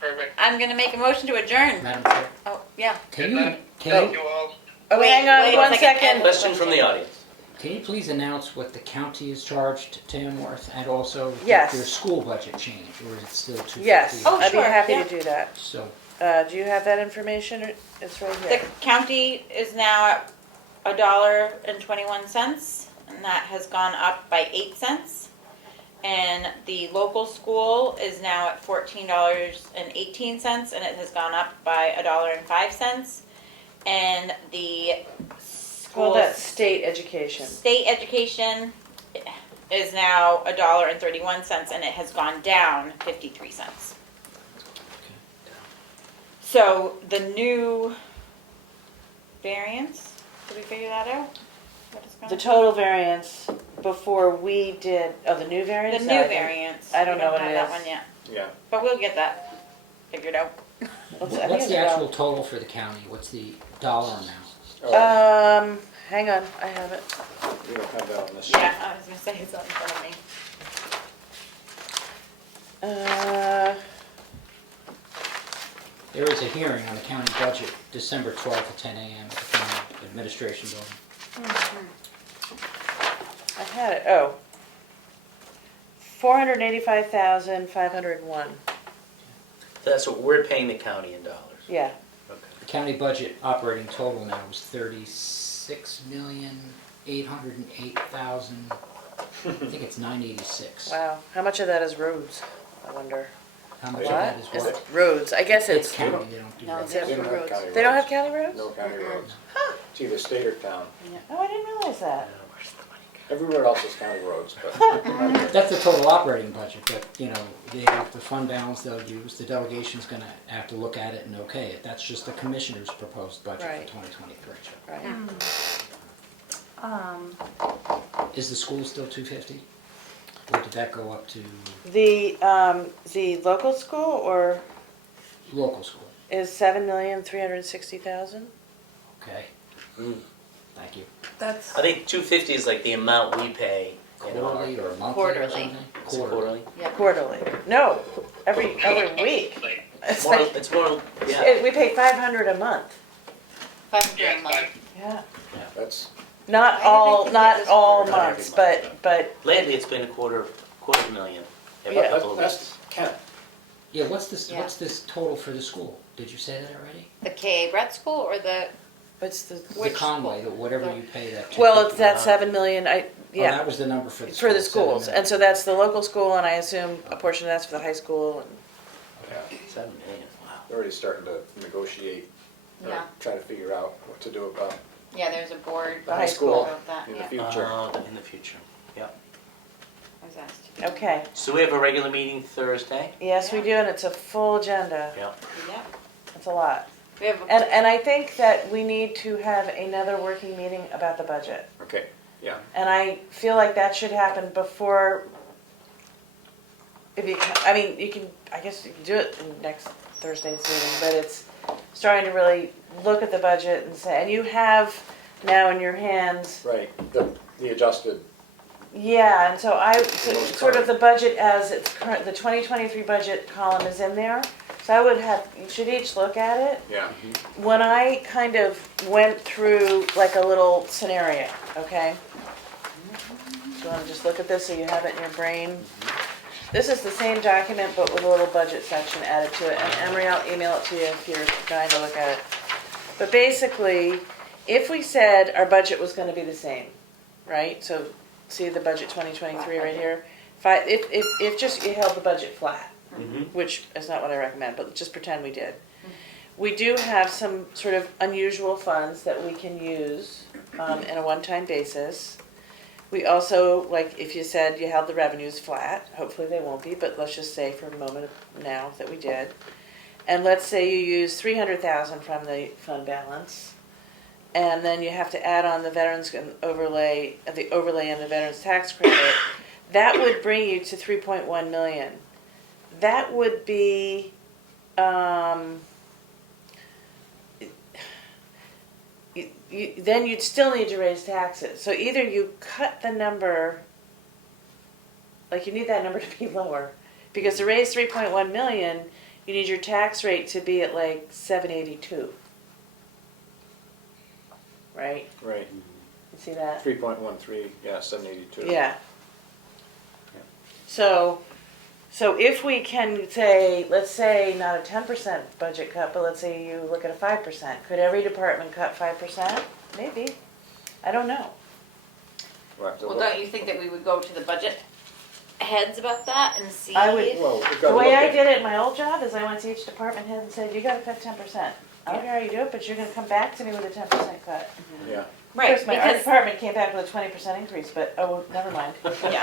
Perfect. I'm gonna make a motion to adjourn. Madam Chair, Oh, yeah. can you, Thank can you you, all. Oh, Wait, hang on wait a one second. second. Question from the audience. can you please announce what the county is charged to Tamworth and also Yes. their school budget change, or is it still 250? Yes, Oh, I'd be sure, happy yeah. to do that. So, Do you have that information? It's right The here. county is now at $1.21, and that has gone up by 8 cents. And the local school is now at $14.18, and it has gone up by $1.05. And the Well, school that's state education. state education is now $1.31, and it has gone down 53 cents. So the new variance, did we figure that out? What is going The on? total variance before we did, the new The variance? new No, I variance. I don't We know what have it that is. one yet, Yeah. but we'll get that figured out. I what's think it's the about- actual total for the county? What's the dollar amount? Oh, Hang on, I have it. we don't have that on this. Yeah, I was gonna say it's on in front of me. There is a hearing on the county budget, December 12th at 10 a.m. at the county administration building. I had it, oh. 485,501, That's what we're paying the county in dollars. yeah. Okay. The county budget operating total now is 36,808,000. I think it's 986. Wow, how much of that is roads, I wonder? How much What? of that is Is what? it roads, I guess It's it's, county, they don't do No, that. it's- They don't have roads. county they don't have roads. county roads? No county roads. It's either state or town. Oh, I didn't realize that. Where's the money go? Everywhere else is county roads, but That's the total operating budget, but, you know, they have the fund balance they'll use, the delegation's gonna have to look at it and okay it. That's just the commissioner's proposed budget Right. for 2023. Right. Is the school still 250? Or did that go up to The local school or local school? is 7,360,000? Okay, Mm. thank you. That's, I think 250 is like the amount we pay. in our- Quarterly or monthly or Quarterly. something? Is it quarterly? Quarterly. No, every other week. It's More, like, it's more, yeah. we pay 500 a month. 500 Yeah, a month. Yeah. that's, Not Why did I all, think that not was all quarterly? months, but Lately, it's been a quarter million every Yeah. couple of that's weeks. Kent. Yeah, what's this total for the school? Did you say that already? The K.A. Brett School or the, it's the, The Conway, whatever you pay that. well, it's 250. that 7 million, Oh, yeah, that was the number for the school. for the schools. 7 million. And so that's the local school, and I assume a portion of that's for the high school. And Yeah. 7 million, wow. They're already starting to negotiate, or Yeah. try to figure out what to do about yeah, there's a board the high school about that, in the yeah. future. In the future, yeah. I was asked. Okay, So we have a regular meeting Thursday? yes, we do, and it's a full agenda. Yeah. Yeah. It's a lot. We have, And I think that we need to have another working meeting about the budget. Okay, yeah. And I feel like that should happen before, I mean, I guess you can do it in next Thursday's meeting, but it's starting to really look at the budget and say, and you have now in your hands, Right, the adjusted, yeah, and so Most sort of current. the budget as it's current, the 2023 budget column is in there. So I would have, you should each look at it. yeah. When I kind of went through like a little scenario, okay? So you want to just look at this so you have it in your brain? This is the same document but with a little budget section added to it. And Emery, I'll email it to you if you're dying to look at it. But basically, if we said our budget was going to be the same, right? So see the budget 2023 right here? If just you held the budget flat, Mm-hmm. which is not what I recommend, but just pretend we did. We do have some sort of unusual funds that we can use in a one-time basis. We also, like, if you said you held the revenues flat, hopefully they won't be, but let's just say for a moment now that we did. And let's say you use 300,000 from the fund balance, and then you have to add on the veterans overlay, and the veterans tax credit. That would bring you to 3.1 million. That would be, then you'd still need to raise taxes. So either you cut the number, like you need that number to be lower, because to raise 3.1 million, you need your tax rate to be at like 782. Right? Right, You see that? 3.13, yeah, 782. Yeah. So if we can say, let's say not a 10% budget cut, but let's say you look at a 5%, could every department cut 5%? Maybe. I don't know. We'll have to Well, look. don't you think that we would go to the budget heads about that and see? I would- Well, we've got The to way look I at- did it in my old job is I went to each department head and said, you gotta cut 10%. I don't care how you do it, but you're gonna come back to me with a 10% cut. Yeah, Of Right, course, our because, department came back with a 20% increase, but, oh, never mind. yeah.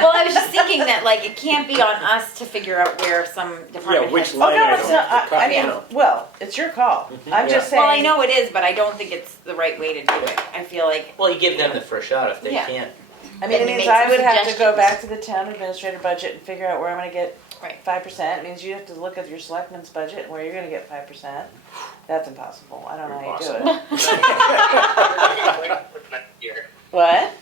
Well, I was just thinking that, like, it can't be on us to figure out where some department which heads. Oh, line no, item it's to not, I cut, mean, yeah. well, it's your call. I'm just saying. Well, I know it is, but I don't think it's the right way to do it. I feel like, Well, you give them the first shot if they Yeah. can. I mean, it Then we means make I some would have to go suggestions. back to the town administrator budget and figure out where I'm gonna get Right. 5%. It means you have to look at your selectmen's budget and where you're gonna get 5%. That's impossible. I don't know how you do it. Next year. What?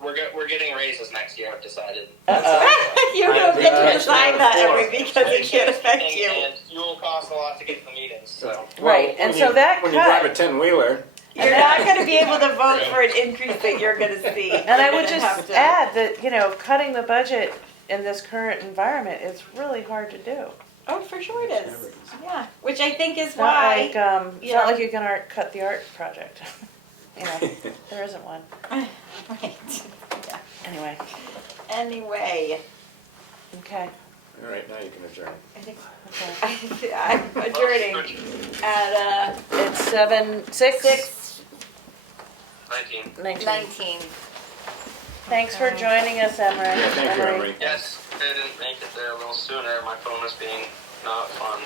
We're getting raises next year. I've decided. Uh-oh. you don't get to decide that, Eric, because it can't affect And- you. And fuel costs a lot to get to the meetings, so. Right, and so that when you drive a cut, 10-wheeler, You're not gonna be able to vote for an increase that you're gonna see. and I You're would gonna have just to- add that, cutting the budget in this current environment is really hard to do. Oh, for sure it is. Yeah, which I think is It's not why. like, it's you not know. like you can cut the art project. There isn't one. Right. Yeah. Anyway, Anyway, okay, all right, now you can adjourn. I think okay. I'm adjourning at It's 6:19. 19. Thanks for joining us, Emery. Yeah, thank you, Emery. Yes, I didn't make it there a little sooner. My phone was being not fun.